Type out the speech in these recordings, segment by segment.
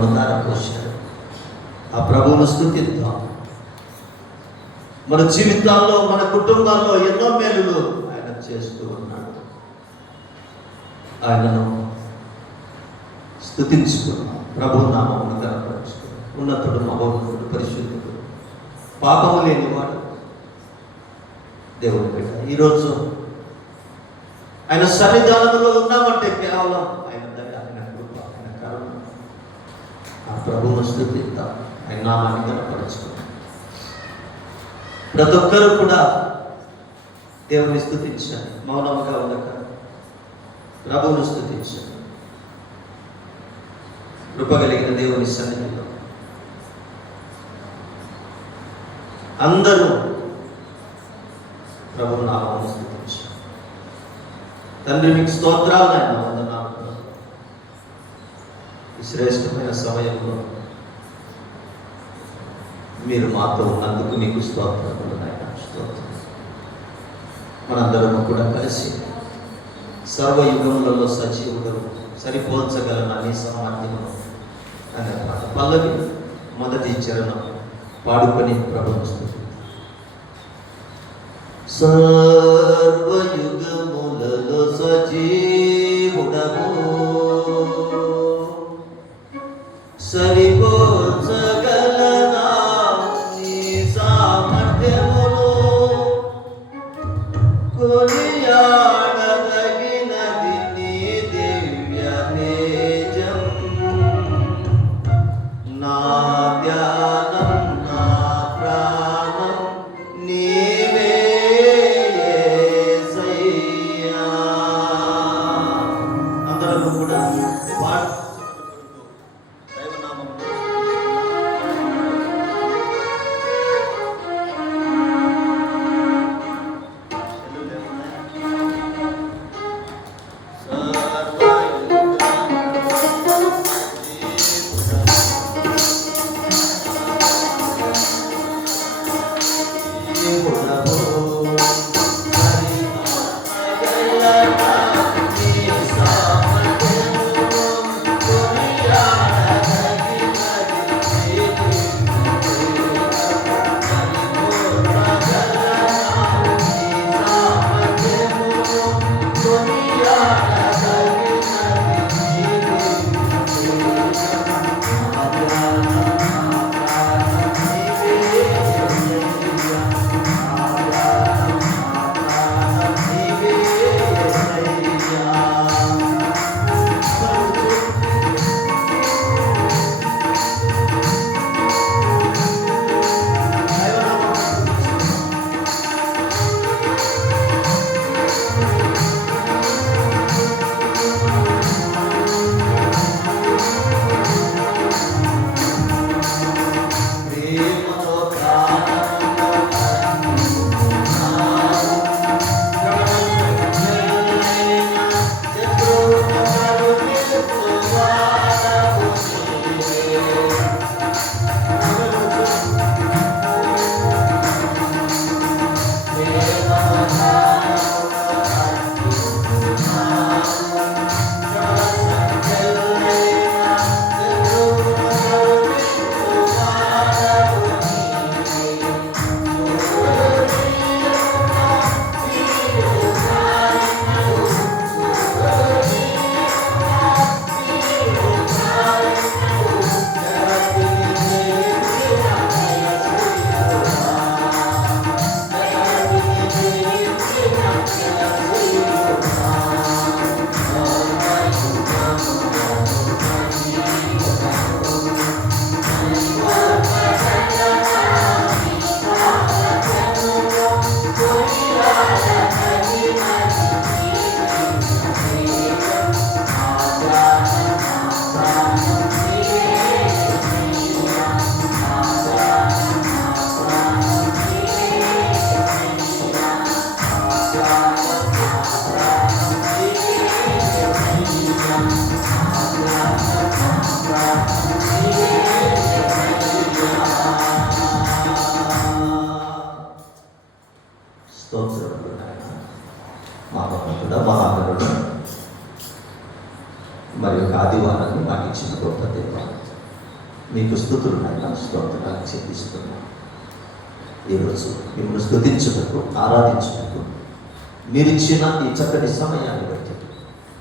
రక్తమును దారపోశాడు. ఆ ప్రభువును స్తుతిద్దాం. మన జీవితాల్లో, మన కుటుంబాల్లో ఎన్నో మేలులు ఆయన చేస్తూ ఉన్నాడు. ఆయనను స్తుతించుకున్నాం. ప్రభు నామమును కనపరుచుకున్నాం. ఉన్నతుడు, మహోన్నతుడు, పరిశుద్ధుడు, పాపము లేనివాడు దేవుని బిడ్డ. ఈరోజు ఆయన సన్నిధానంలో ఉన్నామంటే కేవలం ఆయన దయ, ఆయన కృప, ఆయన కరుణ. ఆ ప్రభువును స్తుతిద్దాం, ఆయన నామాన్ని కనపరుచుకున్నాం. ప్రతి ఒక్కరూ కూడా దేవుని స్తుతించాలి. మౌనంగా ఉండక ప్రభువును స్తుతించాలి. కృప కలిగిన దేవుని సన్నిధిలో అందరూ ప్రభువు నామమును స్తుతించాలి. తండ్రి, మీకు స్తోత్రాలు నాయన, వందనాలు. ఈ శ్రేష్టమైన సమయంలో మీరు మాతో ఉన్నందుకు మీకు స్తోత్రములు నాయన. స్తోత్రం. మనందరం కూడా కలిసి సర్వయుగములలో సజీవుడు, సరిపోల్చగలను అనే సామర్థ్యము అనే పాట పల్లవి మొదటి చరణం పాడుకొని ప్రభువును స్తుతిద్దాం. సర్వయుగములలో సజీవుడవు, సరిపోల్చగలనా నీ సామర్థ్యమును, కొనియాడదగినది నీ దివ్య తేజం. నా ధ్యానం, నా ప్రాణం నీవే యేసయ్యా. అందరూ కూడా దైవనామం మరి ఒక ఆదివారాన్ని మాకు ఇచ్చిన గొప్ప దేవ, మీకు స్తుతులు నాయన, స్తోత్రాలు చెల్లిస్తున్నాను. ఈరోజు మిమ్మల్ని స్తుతించుటకు, ఆరాధించుటకు మీరిచ్చిన ఈ చక్కటి సమయాన్ని బట్టి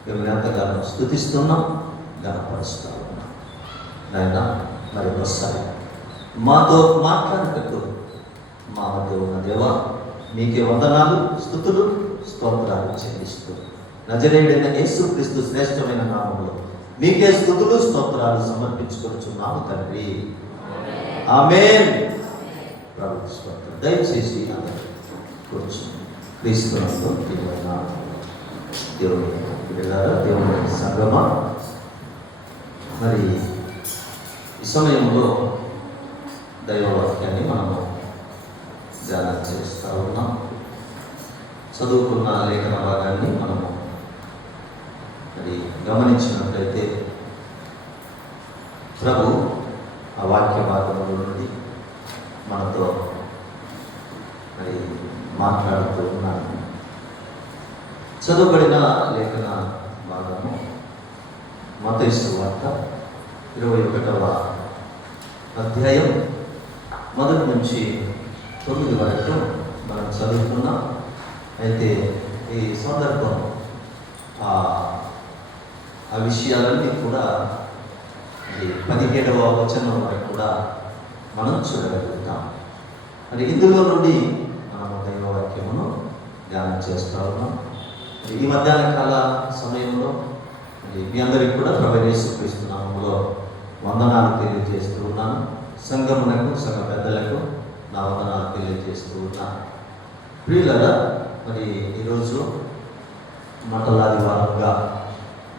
మిమ్మల్ని ఎంతగానో స్తుతిస్తున్నాం, గణపరుస్తా ఉన్నాం. నాయన మరి ఒకసారి మాతో మాట్లాడటకు మా మధ్య ఉన్న దేవా, మీకే వందనాలు, స్తుతులు, స్తోత్రాలు చెల్లిస్తూ నజరేయుడైన యేసుక్రీస్తు శ్రేష్టమైన నామములో మీకే స్తుతులు, స్తోత్రాలు సమర్పించుకొనుచున్నాము తండ్రి. ఆమేన్. ప్రభు స్తోత్రం. దయచేసి అందరూ కూర్చొని క్రీస్తునందు ప్రియమైన దేవుని బిడ్డలారా, దేవుని సంగమా, మరి ఈ సమయంలో దైవవాక్యాన్ని మనము ధ్యానం చేస్తూ ఉన్నాం. చదువుకున్న లేఖన భాగాన్ని మనము మరి గమనించినట్లయితే ప్రభు ఆ వాక్య భాగంలో నుండి మనతో మరి మాట్లాడుతూ ఉన్నాను. చదువుబడిన లేఖన భాగము మత్తయి సువార్త 21వ అధ్యాయం 1 నుంచి 9 వరకు మనం చదువుకున్నాం. అయితే ఈ సందర్భం ఆ విషయాలన్నీ కూడా 17వ వచనం వరకు కూడా మనం చూడగలుగుతాం. మరి ఇందులో నుండి మనము దైవవాక్యమును ధ్యానం చేస్తూ ఉన్నాం. ఈ మధ్యాహ్న కాల సమయంలో మీ అందరికీ కూడా ప్రభు యేసుక్రీస్తు నామములో వందనాలు తెలియజేస్తూ ఉన్నాను. సంఘమునకు, సంఘ పెద్దలకు నా వందనాలు తెలియజేస్తూ ఉన్నాను. ప్రియులారా, మరి ఈరోజు మండలాదివారంగా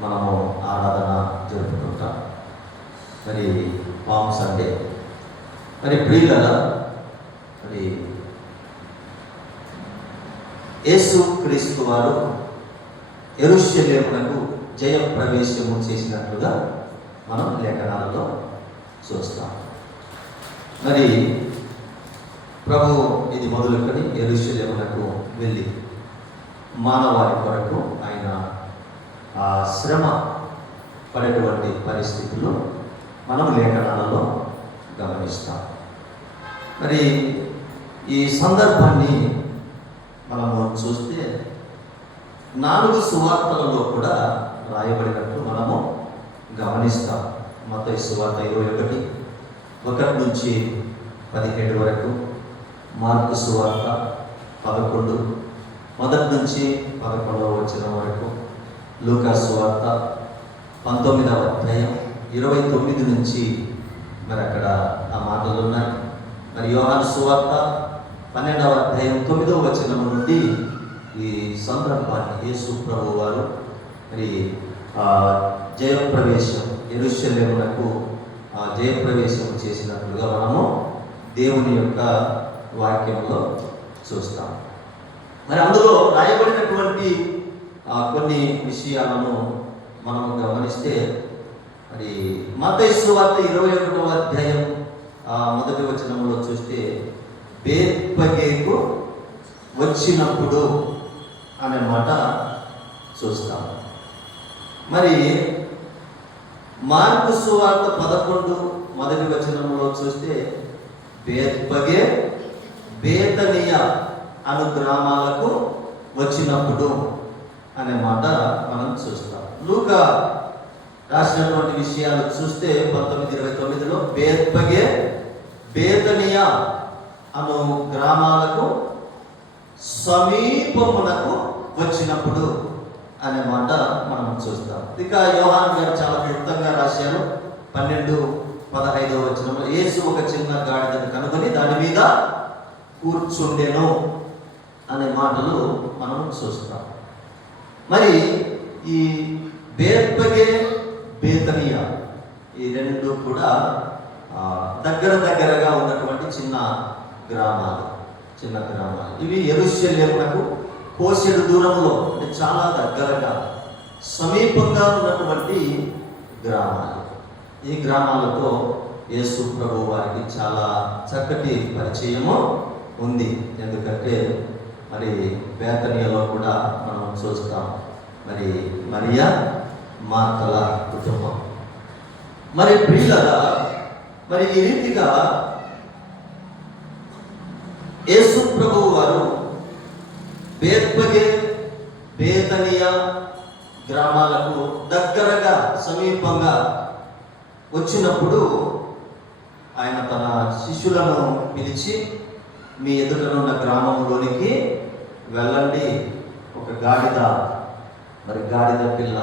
మనము ఆరాధన జరుపుకుంటాం. మరి పామ్ సండే. మరి ప్రియులారా, మరి యేసుక్రీస్తు వారు యెరూషలేమునకు జయ ప్రవేశము చేసినట్లుగా మనం లేఖనాలలో చూస్తాం. మరి ప్రభు ఇది మొదలుకొని యెరూషలేమునకు వెళ్ళి మానవాళి కొరకు ఆయన ఆ శ్రమ పడేటువంటి పరిస్థితుల్లో మనం లేఖనాలలో గమనిస్తాం. మరి ఈ సందర్భాన్ని మనము చూస్తే 4 సువార్తలలో కూడా రాయబడినట్టు మనము గమనిస్తాం. మత్తయి సువార్త 21 నుంచి 17 వరకు, మార్కు సువార్త 11 1 నుంచి 11వ వచనం వరకు, లూకా సువార్త 19వ అధ్యాయం 29 నుంచి మరి అక్కడ ఆ మాటలు ఉన్నాయి. మరి యోహాను సువార్త 12వ అధ్యాయం 9వ వచనం నుండి ఈ సందర్భాన్ని యేసు ప్రభు వారు మరి జయప్రవేశం, యెరూషలేమునకు జయప్రవేశం చేసినట్లుగా మనము దేవుని యొక్క వాక్యంలో చూస్తాం. మరి అందులో రాయబడినటువంటి కొన్ని విషయాలను మనము గమనిస్తే, మరి మత్తయి సువార్త 21వ అధ్యాయం 1వ వచనంలో చూస్తే బేత్పగేకు వచ్చినప్పుడు అనే మాట చూస్తాం. మరి మార్కు సువార్త 11 1వ వచనంలో చూస్తే బేత్పగే బేతనియా అను గ్రామాలకు వచ్చినప్పుడు అనే మాట మనం చూస్తాం. లూకా రాసినటువంటి విషయాలు చూస్తే 19:29లో బేత్పగే బేతనియా అను గ్రామాలకు సమీపమునకు వచ్చినప్పుడు అనే మాట మనం చూస్తాం. ఇక యోహాను గారు చాలా క్లుప్తంగా రాశారు. 12:15 వచనంలో యేసు ఒక చిన్న గాడిదను కనుగొని దాని మీద కూర్చుండెను అనే మాటలు మనం చూస్తాం. మరి ఈ బేత్పగే బేతనియా ఈ రెండు కూడా దగ్గరగా ఉన్నటువంటి చిన్న గ్రామాలు. ఇవి యెరూషలేమునకు కోసెడు దూరంలో, అంటే చాలా దగ్గరగా సమీపంగా ఉన్నటువంటి గ్రామాలు. ఈ గ్రామాలతో యేసు ప్రభు వారికి చాలా చక్కటి పరిచయము ఉంది. ఎందుకంటే మరి బేతనియాలో కూడా మనం చూస్తాం మరి మరియా మార్తల కుటుంబం. మరి ప్రియులారా, మరి ఈ రీతిగా యేసు ప్రభువు వారు బేత్పగే బేతనియా గ్రామాలకు దగ్గరగా సమీపంగా వచ్చినప్పుడు ఆయన తన శిష్యులను పిలిచి, మీ ఎదుటనున్న గ్రామంలోనికి వెళ్ళండి, ఒక గాడిద పిల్ల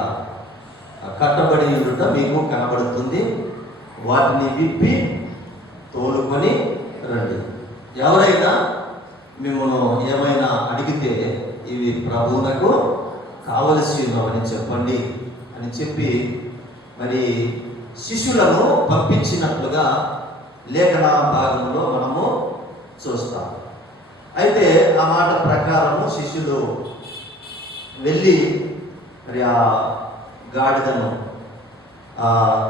కట్టబడి ఉండుట మీకు కనబడుతుంది, వాటిని విప్పి తోలుకొని రండి. ఎవరైనా మిమ్మల్ని ఏమైనా అడిగితే ఇవి ప్రభువునకు కావలసి ఉన్నవని చెప్పండి అని చెప్పి మరి శిష్యులను పంపించినట్లుగా లేఖన భాగంలో మనము చూస్తాం. అయితే ఆ మాట ప్రకారము శిష్యులు వెళ్ళి మరి ఆ గాడిదను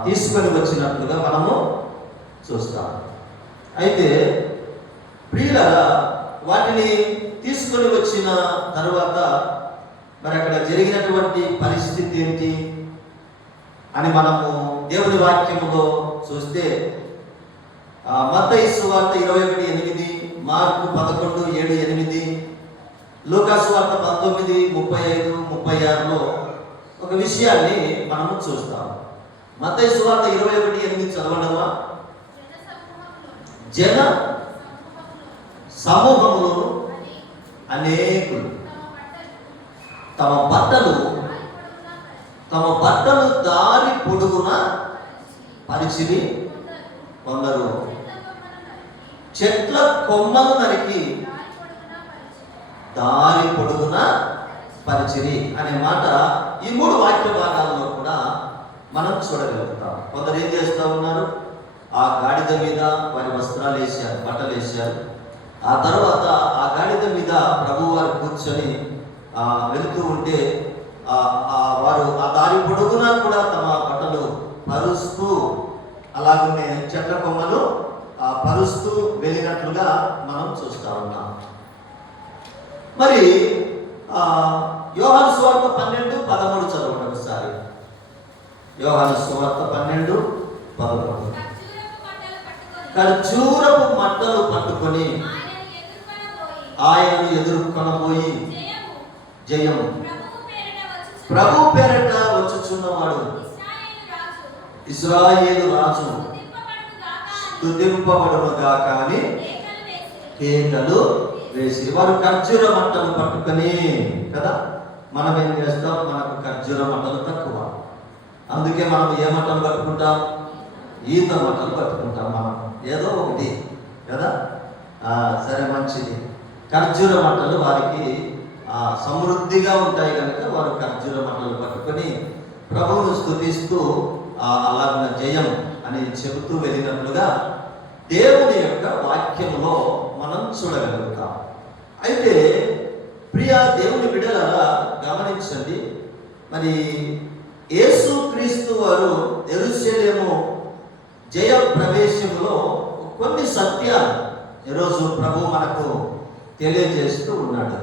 తీసుకొని వచ్చినట్లుగా మనము చూస్తాం. అయితే ప్రియులారా, వాటిని తీసుకొని వచ్చిన తర్వాత మరి అక్కడ జరిగినటువంటి పరిస్థితి ఏంటి అని మనము దేవుని వాక్యములో చూస్తే మత్తయి సువార్త 21:8, మార్కు 11:7-8, లూకా సువార్త 19:35-36లో ఒక విషయాన్ని మనము చూస్తాం. మత్తయి సువార్త 21:8 చదవడమా? జన సమూహములో అనేకులు తమ బట్టలు దారి పొడుగున పరిచిరి, కొందరు చెట్ల కొమ్మలు నరికి దారి పొడుగున పరిచిరి అనే మాట ఈ 3 వాక్య భాగాల్లో కూడా మనం చూడగలుగుతాం. కొందరు ఏం చేస్తూ ఉన్నారు? ఆ గాడిద మీద వారి వస్త్రాలు వేశారు, బట్టలు వేశారు. ఆ తర్వాత ఆ గాడిద మీద ప్రభువు వారు కూర్చొని వెళుతూ ఉంటే వారు ఆ దారి పొడుగున కూడా తమ బట్టలు పరుస్తూ, అలాగనే చెట్ల కొమ్మలు పరుస్తూ వెళ్ళినట్లుగా మనం చూస్తూ ఉన్నాం. మరి యోహాను సువార్త 12:13 చదవండి ఒకసారి. యోహాను సువార్త 12:13. ఖర్జూరపు మట్టలు పట్టుకొని ఆయనను ఎదుర్కొనబోయి, జయము ప్రభు పేరట వచ్చుచున్నవాడు ఇశ్రాయేలు రాజు స్తుతింపబడునుగాక అని కేకలు వేసి, వారు ఖర్జూర మట్టలు పట్టుకొని కదా. మనం ఏం చేస్తాం? మనకు ఖర్జూర మట్టలు తక్కువ, అందుకే మనం ఏ మట్టలు పట్టుకుంటాం? ఈత మట్టలు పట్టుకుంటాం. మనం ఏదో ఒకటి కదా. సరే, మంచిది. ఖర్జూర మట్టలు వారికి సమృద్ధిగా ఉంటాయి కనుక వారు ఖర్జూర మట్టలు పట్టుకొని ప్రభువును స్తుతిస్తూ అలాగ జయం అని చెబుతూ వెళ్ళినట్లుగా దేవుని యొక్క వాక్యములో మనం చూడగలుగుతాం. అయితే ప్రియ దేవుని బిడ్డలారా, గమనించండి. మరి యేసు క్రీస్తు వారు యెరూషలేము జయ ప్రవేశంలో కొన్ని సత్యాలు ఈరోజు ప్రభు మనకు తెలియజేస్తూ ఉన్నాడు.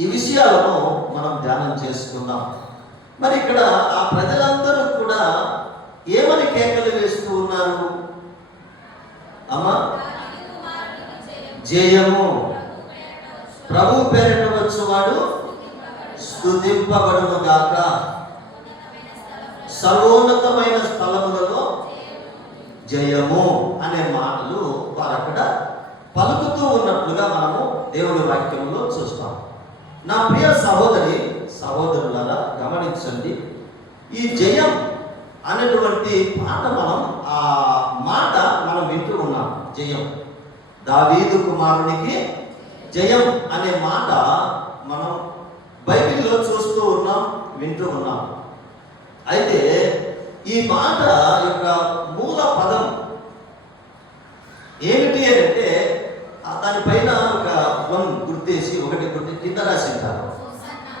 ఈ విషయాలను మనం ధ్యానం చేసుకుందాం. మరి ఇక్కడ ఆ ప్రజలందరూ కూడా ఏమని కేకలు వేస్తూ ఉన్నారు? అమ్మా, జయము ప్రభు పేరిట వచ్చువాడు స్తుతింపబడునుగాక, సర్వోన్నతమైన స్థలములలో జయము అనే మాటలు వారు అక్కడ పలుకుతూ ఉన్నట్లుగా మనము దేవుని వాక్యంలో చూస్తాం. నా ప్రియ సహోదరులారా, గమనించండి. ఈ జయం అనేటువంటి మాట ఆ మాట మనం వింటూ ఉన్నాం. జయం, దావీదు కుమారునికి జయం అనే మాట మనం బైబిల్లో చూస్తూ ఉన్నాం, వింటూ ఉన్నాం. అయితే ఈ మాట యొక్క మూల పదం ఏమిటి అని అంటే దానిపైన ఒక గుర్తేసి ఒకటి కింద రాసింటారు,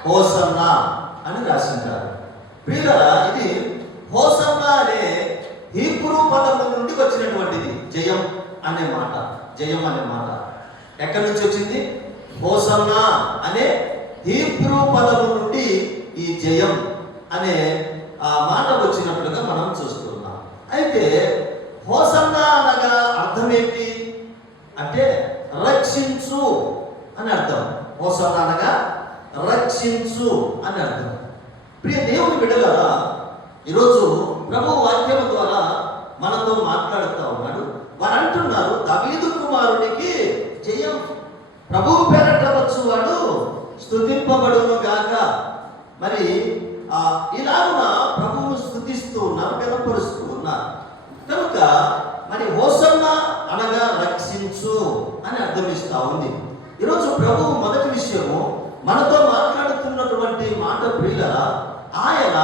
హోసన్నా అని రాసింటారు. ప్రియులారా, ఇది హోసన్నా అనే హీబ్రూ పదము నుండి వచ్చినటువంటిది. జయం అనే మాట ఎక్కడి నుంచి వచ్చింది? హోసన్నా అనే హీబ్రూ పదము నుండి ఈ జయం అనే ఆ మాట వచ్చినట్లుగా మనం చూస్తున్నాం. అయితే హోసన్నా అర్థం ఏంటి అంటే రక్షించు అని అర్థం. హోసన్నా అనగా రక్షించు అని అర్థం. ప్రియ దేవుని బిడ్డలారా, ఈరోజు ప్రభు వాక్యం ద్వారా మనతో మాట్లాడుతూ ఉన్నాడు. వారు అంటున్నారు, దావీదు కుమారునికి జయం, ప్రభువు పేరట వచ్చువాడు స్తుతింపబడును గాక. మరి ఇలాగున ప్రభువును స్తుతిస్తూ ఉన్నారు, గణపరుస్తూ ఉన్నారు. కనుక మరి హోసన్నా అనగా రక్షించు అని అర్థమిస్తా ఉంది. ఈరోజు ప్రభువు మొదటి విషయము మనతో మాట్లాడుతున్నటువంటి మాట ప్రియులరా, ఆయన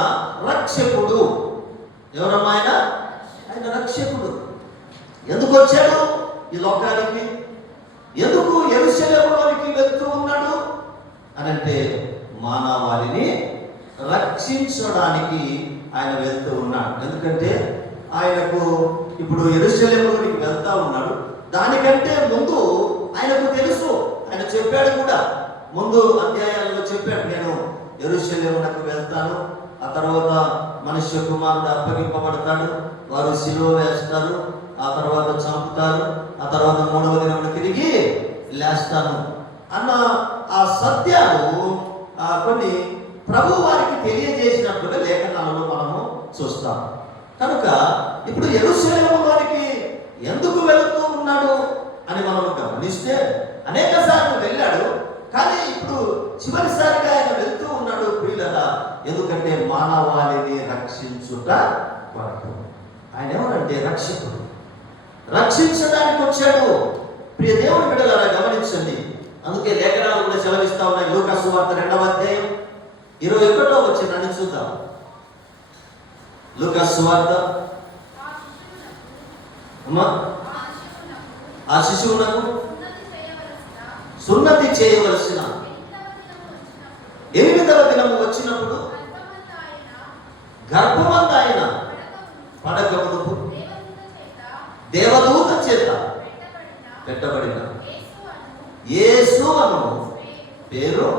రక్షకుడు. ఎవరమ్మా ఆయన? ఆయన రక్షకుడు. ఎందుకు వచ్చాడు ఈ లోకానికి? ఎందుకు యెరూషలేములోనికి వెళ్తూ ఉన్నాడు అని అంటే, మానవాళిని రక్షించడానికి ఆయన వెళ్తూ ఉన్నాడు. ఎందుకంటే ఆయనకు ఇప్పుడు యెరూషలేములోనికి వెళ్తా ఉన్నాడు. దానికంటే ముందు ఆయనకు తెలుసు, ఆయన చెప్పాడు కూడా, ముందు అధ్యాయాలలో చెప్పాడు, నేను యెరూషలేమునకు వెళ్తాను, ఆ తర్వాత మనుష్య కుమారుడు అప్పగింపబడతాడు, వారు సిలువ వేస్తారు, ఆ తర్వాత చంపుతారు, ఆ తర్వాత 3వ దినమున తిరిగి లేస్తాను అన్న ఆ సత్యాలు కొన్ని ప్రభు వారికి తెలియజేసినట్టుగా లేఖనాలలో మనము చూస్తాం. కనుక ఇప్పుడు యెరూషలేములోనికి ఎందుకు వెళుతూ ఉన్నాడు అని మనం గమనిస్తే, అనేక సార్లు వెళ్ళాడు, కానీ ఇప్పుడు చివరిసారిగా ఆయన వెళ్తూ ఉన్నాడు ప్రియులరా, ఎందుకంటే మానవాళిని రక్షించుట కొరకు. ఆయన ఎవరంటే రక్షకుడు, రక్షించడానికి వచ్చాడు. ప్రియ దేవుని బిడ్డలారా గమనించండి. అందుకే లేఖనాలు కూడా సెలవిస్తా ఉన్నాయి. లూకా సువార్త 2వ అధ్యాయం 21వ వచనాన్ని చూద్దాం. లూకా సువార్త. ఆ శిశువునకు సున్నతి చేయవలసిన 8వ దినము వచ్చినప్పుడు గర్భమందు ఆయన పడకమునకు దేవదూత చేత పెట్టబడిన యేసు అను పేరు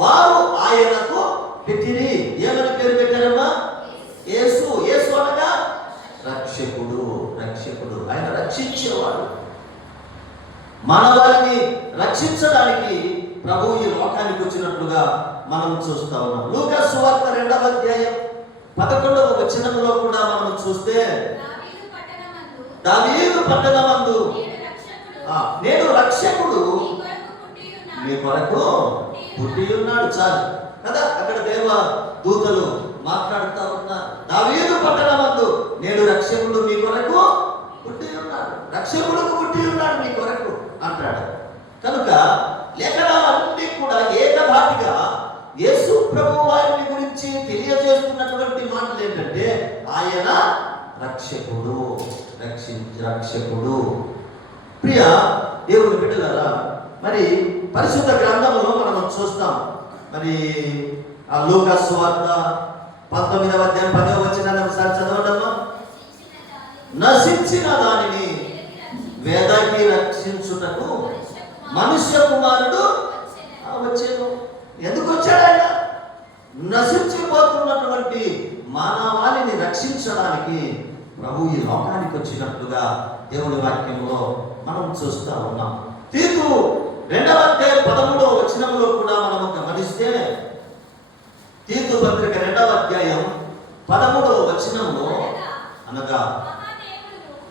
వారు ఆయనకు పెట్టిరి. ఏమని పేరు పెట్టారమ్మా? యేసు. యేసు అనగా రక్షకుడు. రక్షకుడు, ఆయన రక్షించేవాడు. మానవాళిని రక్షించడానికి ప్రభు ఈ లోకానికి వచ్చినట్లుగా మనం చూస్తా ఉన్నాం. లూకా సువార్త 2వ అధ్యాయం 11వ వచనంలో కూడా మనం చూస్తే, దావీదు పట్టణమందు నేడు రక్షకుడు మీ కొరకు పుట్టి ఉన్నాడు. చాలు కదా, అక్కడ దేవ దూతలు మాట్లాడుతూ ఉన్నారు. దావీదు పట్టణమందు నేడు రక్షకుడు మీ కొరకు పుట్టి ఉన్నాడు, రక్షకుడుకు పుట్టి ఉన్నాడు మీ కొరకు అంటాడు. కనుక లేఖనాలన్నీ కూడా ఏకధాటిగా యేసు ప్రభు వారిని గురించి తెలియజేస్తున్నటువంటి మాటలు ఏంటంటే, ఆయన రక్షకుడు, రక్షకుడు. ప్రియ దేవుని బిడ్డలారా, మరి పరిశుద్ధ గ్రంథములో మనం చూస్తాం. మరి ఆ లూకా సువార్త 19వ అధ్యాయం 10వ వచనాన్ని ఒకసారి చదవడమ్మా. నశించిన దానిని వేదానికి రక్షించుటకు మనుష్య కుమారుడు వచ్చాడు. ఎందుకు వచ్చాడు ఆయన? నశించిపోతున్నటువంటి మానవాళిని రక్షించడానికి ప్రభు ఈ లోకానికి వచ్చినట్లుగా దేవుని వాక్యంలో మనం చూస్తూ ఉన్నాం. తీతు 2వ అధ్యాయం 13వ వచనంలో కూడా మనం గమనిస్తే, తీతు పత్రిక 2వ అధ్యాయం 13వ వచనంలో, అనగా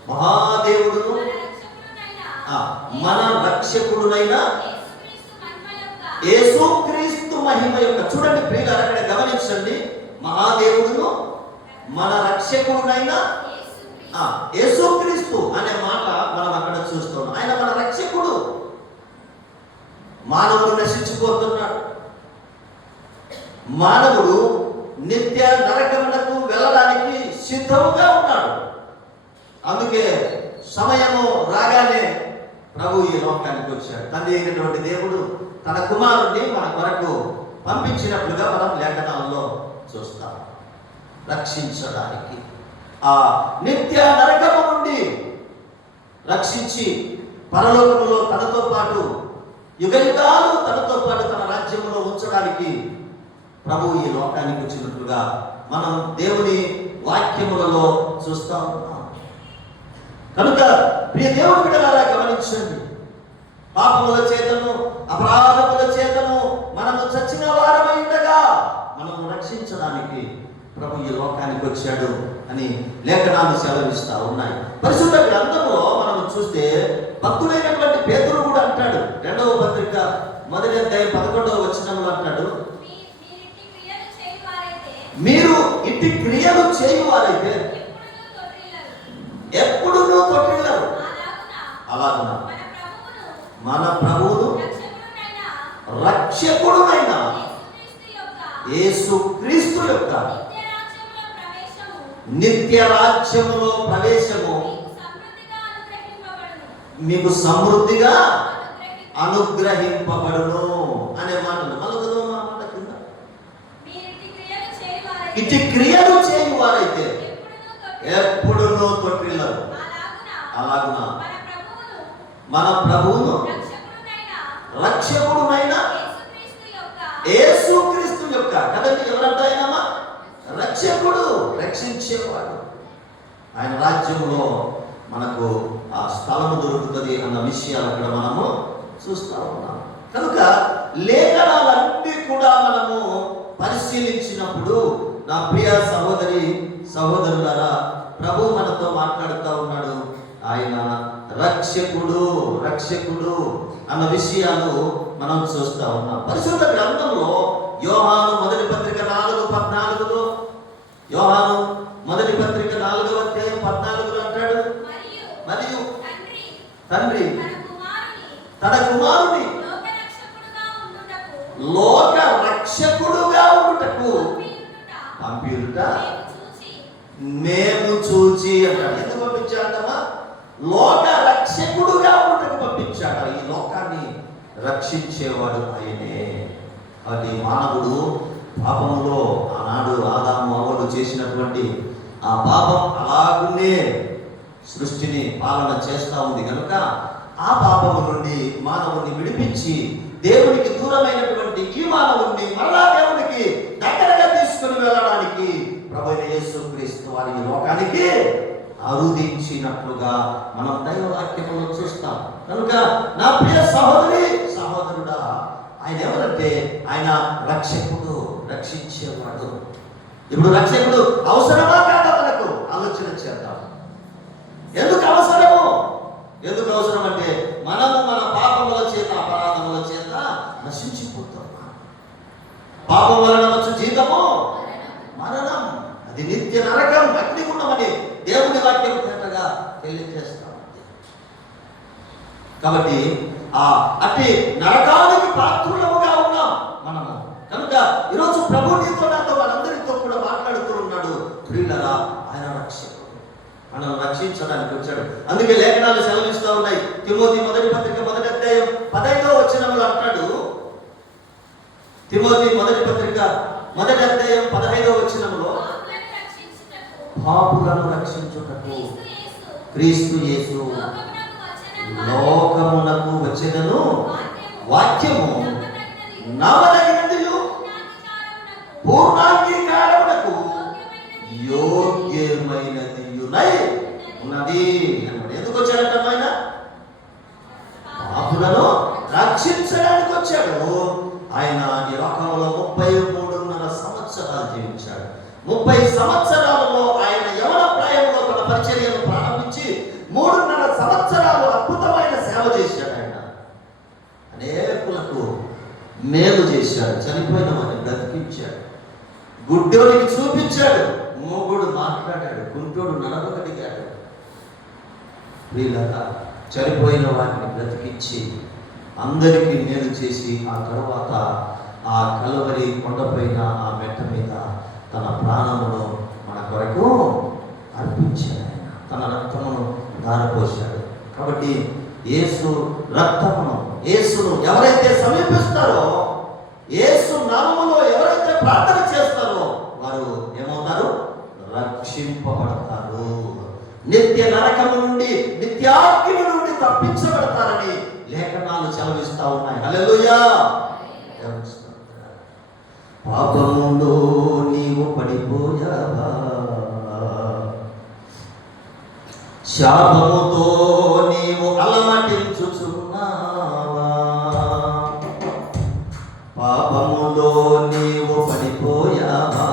మహాదేవుడును మన రక్షకుడునైన యేసుక్రీస్తు మహిమ యొక్క, చూడండి ప్రియులారా, అక్కడ గమనించండి, మహాదేవుడును మన రక్షకుడునైన యేసుక్రీస్తు అనే మాట మనం అక్కడ చూస్తున్నాం. ఆయన మన రక్షకుడు. మానవుడు నశించిపోతున్నాడు. మానవుడు నిత్య నరకమునకు వెళ్ళడానికి సిద్ధముగా ఉన్నాడు. అందుకే సమయము రాగానే ప్రభు ఈ లోకానికి వచ్చాడు. తండ్రి అయినటువంటి దేవుడు తన కుమారుడిని మన కొరకు పంపించినట్లుగా మనం లేఖనాల్లో చూస్తాం. రక్షించడానికి, ఆ నిత్య నరకము నుండి రక్షించి పరలోకములో తనతో పాటు యుగయుగాలు తనతో పాటు తన రాజ్యములో ఉంచడానికి ప్రభు ఈ లోకానికి వచ్చినట్లుగా మనం దేవుని వాక్యములలో చూస్తా ఉన్నాం. కనుక ప్రియ దేవుని బిడ్డలారా గమనించండి, పాపముల చేతను అపరాధముల చేతను మనము చచ్చిన వారమై ఉండగా మనము రక్షించడానికి ప్రభు ఈ లోకానికి వచ్చాడు అని లేఖనాలు సెలవిస్తా ఉన్నాయి. పరిశుద్ధ గ్రంథంలో మనం చూస్తే భక్తుడైనటువంటి పేతురు కూడా అంటాడు, 2వ పత్రిక 1వ అధ్యాయం 11వ వచనంలో అంటాడు, మీరు ఇట్టి క్రియలు చేయువారైతే ఎప్పుడూ తొట్టిల్లరు. అలాగున మన ప్రభువును రక్షకుడునైన యేసుక్రీస్తు యొక్క నిత్య రాజ్యములో ప్రవేశము మీకు సమృద్ధిగా అనుగ్రహింపబడును అనే మాటలు మళ్ళీ మాట కింద, ఇటు క్రియలు చేయువారైతే ఎప్పుడూ తొట్టిల్లరు. అలాగున మన ప్రభువును రక్షకుడునైన యేసుక్రీస్తు యొక్క, కదండి ఎవరంటే ఆయనమా రక్షకుడు, రక్షించేవాడు. ఆయన రాజ్యంలో మనకు ఆ స్థలము దొరుకుతుంది అన్న విషయాలు అక్కడ మనము చూస్తా ఉన్నాం. కనుక లేఖనాలన్నీ కూడా మనము పరిశీలించినప్పుడు నా ప్రియ సహోదరి సహోదరులారా, ప్రభు మనతో మాట్లాడుతూ ఉన్నాడు. ఆయన రక్షకుడు అన్న విషయాలు మనం చూస్తా ఉన్నాం. పరిశుద్ధ గ్రంథంలో యోహాను మొదటి పత్రిక 4:14, యోహాను మొదటి పత్రిక 4వ అధ్యాయం 14 అంటాడు, మరియు తండ్రి తన కుమారుని లోక రక్షకుడుగా ఉండుటకు పంపియుట మేము చూచి అంటాడు. ఎందుకు పంపించాడమ్మా? లోక రక్షకుడుగా ఉండుటకు పంపించాడు. ఈ లోకాన్ని రక్షించేవాడు ఆయనే. అది మానవుడు పాపంలో ఆనాడు ఆదాము అవ్వలు చేసినటువంటి ఆ పాపం అలాగునే సృష్టిని పాలన చేస్తా ఉంది కనుక ఆ పాపము నుండి మానవుని విడిపించి దేవునికి దూరమైనటువంటి ఈ మానవుని మరలా దేవునికి దగ్గరగా తీసుకుని వెళ్ళడానికి ప్రభువైన యేసుక్రీస్తు వారి లోకానికి అరుదించినట్లుగా మనం దైవవాక్యములో చూస్తాం. కనుక నా ప్రియ సహోదరి సహోదరుడా, ఆయన ఎవరంటే ఆయన రక్షకుడు, రక్షించేవాడు. ఇప్పుడు రక్షకుడు అవసరమా కాదా మనకు ఆలోచన చేద్దాం. ఎందుకు అవసరము? ఎందుకు అవసరం అంటే మనము మన పాపముల చేత అపరాధముల చేత నశించిపోతున్నాం. పాపం వలన వచ్చు జీతము మరణం, అది నిత్య నరకం, అగ్నిగుండమని దేవుని వాక్యం తేటగా తెలియజేస్తాం. కాబట్టి అట్టి నరకానికి పాత్రులముగా ఉన్నాం మనము. కనుక ఈరోజు ప్రభు నీతో నాతో మనందరితో కూడా మాట్లాడుతూ ఉన్నాడు. ప్రియులారా, ఆయన రక్షకుడు, మనం రక్షించడానికి వచ్చాడు. అందుకే లేఖనాలు సెలవిస్తూ ఉన్నాయి. తిమోతి మొదటి పత్రిక 1వ అధ్యాయం 15వ వచనంలో అంటాడు, తిమోతి మొదటి పత్రిక 1వ అధ్యాయం 15వ వచనంలో, పాపులను రక్షించుటకు క్రీస్తు యేసు లోకమునకు వచ్చెదను, వాక్యము నమ్మదగినదియు పూర్ణాంగీకారమునకు యోగ్యమైనదియునై ఉన్నది. ఎందుకు వచ్చాడంట? ఆయన పాపులను రక్షించడానికి వచ్చాడు. ఆయన ఈ లోకంలో 33.5 సంవత్సరాలు జీవించాడు. 30 సంవత్సరాలలో ఆయన యవన ప్రాయంలో తన పరిచర్యను ప్రారంభించి 3.5 సంవత్సరాలు అద్భుతమైన సేవ చేశాడు. ఆయన అనేకులకు మేలు చేశాడు. చనిపోయిన వారిని బ్రతికించాడు. గుడ్డోడికి చూపించాడు, మూగుడు మాట్లాడాడు, కుంటోడు నడవగలిగాడు. వీళ్ళగా చనిపోయిన వారిని బ్రతికించి అందరికీ మేలు చేసి ఆ తర్వాత ఆ కలువరి కొండపైన ఆ మెట్ట మీద తన ప్రాణమును మన కొరకు అర్పించాడు. ఆయన తన రక్తమును ధారపోశాడు. కాబట్టి యేసు రక్తమును, యేసును ఎవరైతే సమీపిస్తారో, యేసు నామములో ఎవరైతే ప్రార్థన చేస్తారో వారు ఏమవుతారు? రక్షింపబడతారు. నిత్య నరకము నుండి, నిత్యాగ్ని నుండి తప్పించబడతారని లేఖనాలు సెలవిస్తా ఉన్నాయి. హల్లెలూయా. పాపములో నీవు పడిపోయావా, శాపముతో నీవు అలమటించుచున్నావా, పాపములో నీవు పడిపోయావా,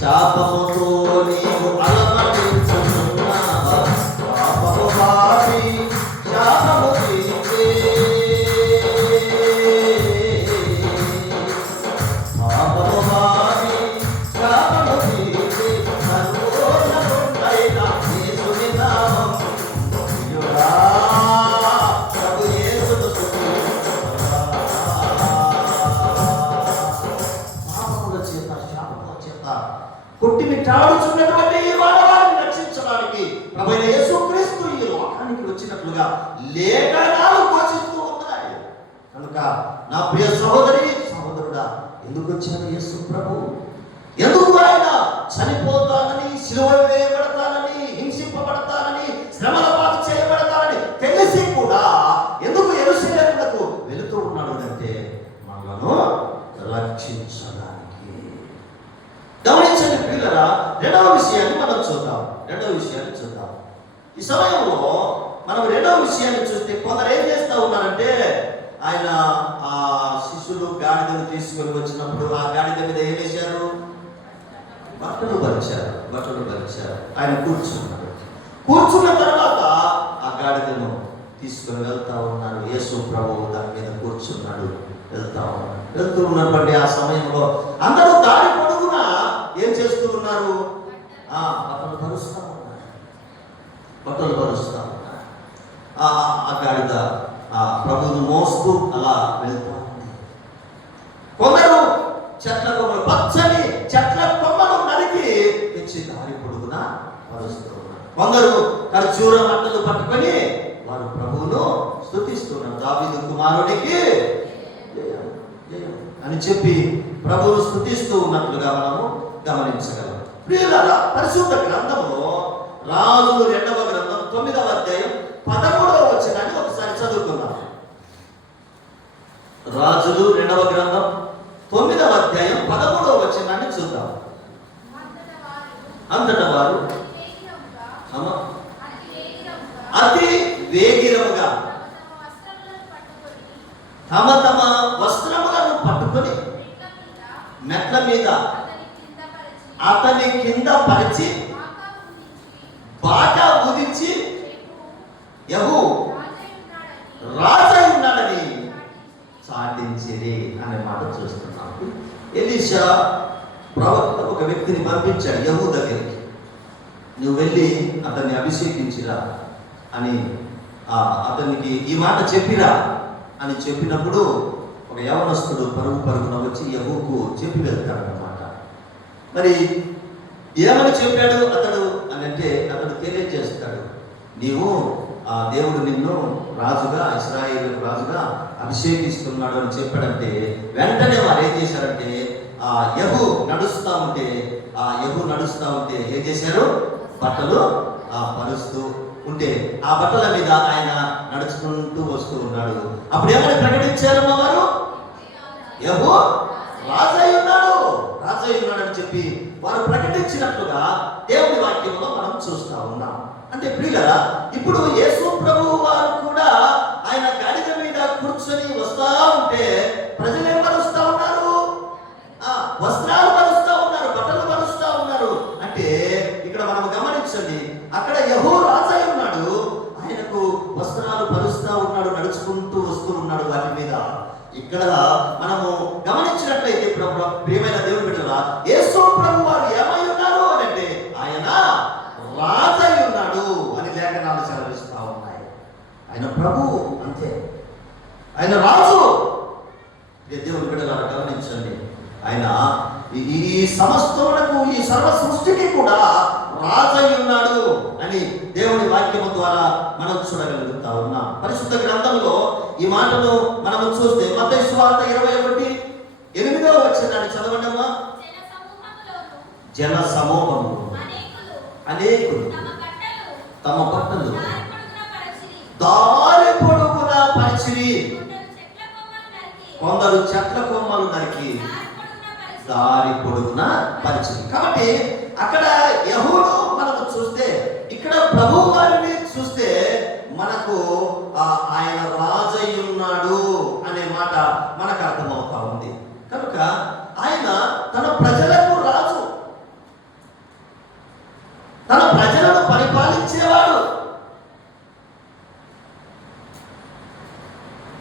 శాపముతో నీవు అలమటించుచున్నావా, పాపము పాపి శాపము తీసే, పాపము పాపి శాపము తీసే, సర్వోన్నతుడైన యేసుని నామం ప్రియుడా, ప్రభు యేసును స్తుతించురా. పాపముల చేత శాపముల చేత కొట్టిమిట్టాడుచున్నటువంటి ఈ మానవాళిని రక్షించడానికి ప్రభువైన యేసుక్రీస్తు ఈ లోకానికి వచ్చినట్లుగా లేఖనాలు ఘోషిస్తూ ఉన్నాయి. కనుక నా ప్రియ సహోదరి సహోదరుడా, ఎందుకు వచ్చాడు యేసు ప్రభు? ఎందుకు ఆయన చనిపోతానని, సిలువ వేయబడతానని, హింసింపబడతానని, శ్రమల పాలు చేయబడతానని తెలిసి కూడా ఎందుకు యెరూషలేమునకు వెళుతూ ఉన్నాడు అంటే మనలను రక్షించడానికి. గమనించండి పిల్లరా, రెండవ విషయాన్ని చూద్దాం. ఈ సమయంలో మనం రెండవ విషయాన్ని చూస్తే కొందరు ఏం చేస్తూ ఉన్నారంటే, ఆయన ఆ శిష్యులు గాడిదను తీసుకొని వచ్చినప్పుడు ఆ గాడిద మీద ఏం వేశారు? బట్టలు పరిచారు. ఆయన కూర్చున్న తర్వాత ఆ గాడిదను తీసుకొని వెళ్తా ఉన్నారు. యేసు ప్రభువు దాని మీద కూర్చున్నాడు, వెళ్తూ ఉన్నటువంటి ఆ సమయంలో అందరూ దారి పొడుగున ఏం చేస్తూ ఉన్నారు? బట్టలు పరుస్తూ ఉన్నారు. ఆ గాడిద ప్రభువును మోస్తూ అలా వెళ్తూ ఉంది. కొందరు చెట్ల కొమ్మలు, పచ్చని చెట్ల కొమ్మలు నరికి తెచ్చి దారి పొడుగున పరుస్తూ ఉన్నారు. కొందరు ఖర్జూర మంటలు పట్టుకొని వారు ప్రభువును స్తుతిస్తున్నారు. దావీదు కుమారుడికి అని చెప్పి ప్రభువును స్తుతిస్తూ ఉన్నట్లుగా మనము గమనించగలం. ప్రియులారా, పరిశుద్ధ గ్రంథంలో రాజులు 2వ గ్రంథం 9వ అధ్యాయం 13వ వచనాన్ని ఒకసారి చదువుకుందాం. రాజులు 2వ గ్రంథం 9వ అధ్యాయం 13వ వచనాన్ని చూద్దాం. అంతటా వారు అతి వేగిరముగా తమ వస్త్రములను పట్టుకొని మెట్ల మీద అతని కింద పరిచి బాగా ఊదించి యెహూ రాజై ఉన్నాడని చాటించిరి అనే మాట చూస్తున్నాం. ఎలీషా ప్రవక్త ఒక వ్యక్తిని పంపించాడు యెహూ దగ్గరికి. నువ్వు వెళ్ళి అతన్ని అభిషేకించిరా అని, అతనికి ఈ మాట చెప్పిరా అని చెప్పినప్పుడు ఒక యవనస్తుడు పరుగున వచ్చి యెహూకు చెప్పి వెళ్తాడన్నమాట. మరి ఏమని చెప్పాడు అతడు అని అంటే, అతడు తెలియజేస్తాడు, నీవు దేవుడు నిన్ను రాజుగా, ఇశ్రాయేలు రాజుగా అభిషేకిస్తున్నాడు అని చెప్పాడంటే, వెంటనే వారు ఏం చేశారంటే యెహూ నడుస్తూ ఉంటే ఏం చేశారు? బట్టలు పరుస్తూ ఉంటే ఆ బట్టల మీద ఆయన నడుచుకుంటూ వస్తూ ఉన్నాడు. అప్పుడు ఏమని ప్రకటించారు వారు? యెహూ రాజై ఉన్నాడు అని చెప్పి వారు ప్రకటించినట్లుగా దేవుని వాక్యంలో మనం చూస్తూ ఉన్నాం. అంటే ప్రియులారా, ఇప్పుడు యేసు ప్రభువు వారు కూడా ఆయన గాడిద మీద కూర్చొని వస్తా ఉంటే ప్రజలు ఏం పరుస్తూ ఉన్నారు? వస్త్రాలు పరుస్తూ ఉన్నారు, బట్టలు పరుస్తూ ఉన్నారు. అంటే ఇక్కడ మనం గమనించండి, అక్కడ యెహూ రాజై ఉన్నాడు, ఆయనకు వస్త్రాలు పరుస్తూ ఉన్నాడు, నడుచుకుంటూ వస్తూ ఉన్నాడు వాటి మీద. ఇక్కడ మనము గమనించినట్లయితే ప్రియమైన దేవుని బిడ్డలారా, యేసు ప్రభు వారు ఏమై ఉన్నారు అని అంటే ఆయన రాజై ఉన్నాడు అని లేఖనాలు సెలవిస్తూ ఉన్నాయి. ఆయన ప్రభు, అంతే, ఆయన రాజు. దేవుని బిడ్డలారా గమనించండి, ఆయన ఈ సమస్తమునకు, ఈ సర్వ సృష్టికి కూడా రాజై ఉన్నాడు అని దేవుని వాక్యము ద్వారా మనం చూడగలుగుతా ఉన్నాం. పరిశుద్ధ గ్రంథంలో ఈ మాటను మనము చూస్తే మత్తయి సువార్త 21:8వ వచనాన్ని చదవండమ్మా. జన సమూహము అనేకులు తమ బట్టలు దారి పొడుగున పరిచిరి. కొందరు చెట్ల కొమ్మలు నరికి దారి పొడుగున పరిచిరి. కాబట్టి అక్కడ యెహూను మనము చూస్తే, ఇక్కడ ప్రభు వారిని చూస్తే మనకు ఆయన రాజై ఉన్నాడు అనే మాట మనకు అర్థమవుతా ఉంది. కనుక ఆయన తన ప్రజలకు రాజు, తన ప్రజలను పరిపాలించేవాడు.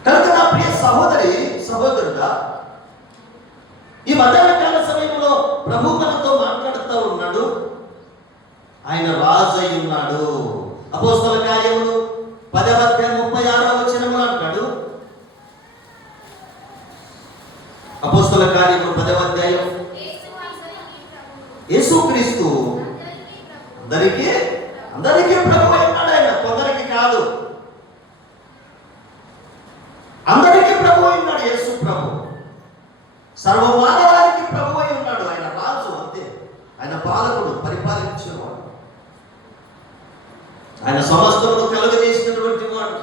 కనుక నా ప్రియ సహోదరి సహోదరుడా, ఈ మధ్యాహ్నకాల సమయంలో ప్రభు మనతో మాట్లాడుతూ ఉన్నాడు. ఆయన రాజు అయి ఉన్నాడు. అపోస్తల కార్యములు 10:36 అంటాడు. అపోస్తల కార్యములు 10 యేసుక్రీస్తు అందరికీ ప్రభు అయి ఉన్నాడు. ఆయన కొందరికి కాదు, అందరికీ ప్రభు అయి ఉన్నాడు. యేసు ప్రభు సర్వమానవానికి ప్రభు అయి ఉన్నాడు. ఆయన రాజు, అంతే. ఆయన పాలకుడు, పరిపాలించేవాడు. ఆయన సమస్తమును కలుగజేసినటువంటి వాడు.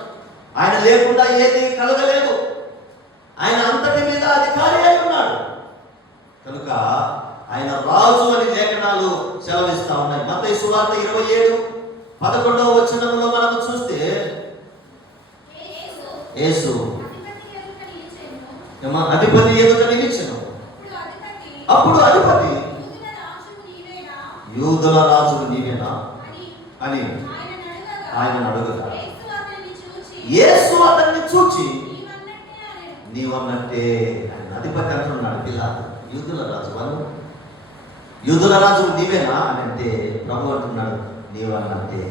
ఆయన లేకుండా ఏది కలగలేదు. ఆయన అంతటి మీద అధికారి అయి ఉన్నాడు. కనుక ఆయన రాజు అని లేఖనాలు సెలవిస్తా ఉన్నాయి. మత్తయి సువార్త 27:11 మనం చూస్తే యేసు అధిపతి ఎదుట నిలిచెను. అప్పుడు అధిపతి, యూదుల రాజు నీవేనా అని ఆయన అడుగుతా. యేసు అతన్ని చూచి నీవన్నట్టే. ఆయన అధిపతి అంటున్నాడు. పిలాతు, యూదుల రాజు వాళ్ళు, యూదుల రాజు నీవేనా అని అంటే ప్రభు అంటున్నాడు నీవన్నట్టే.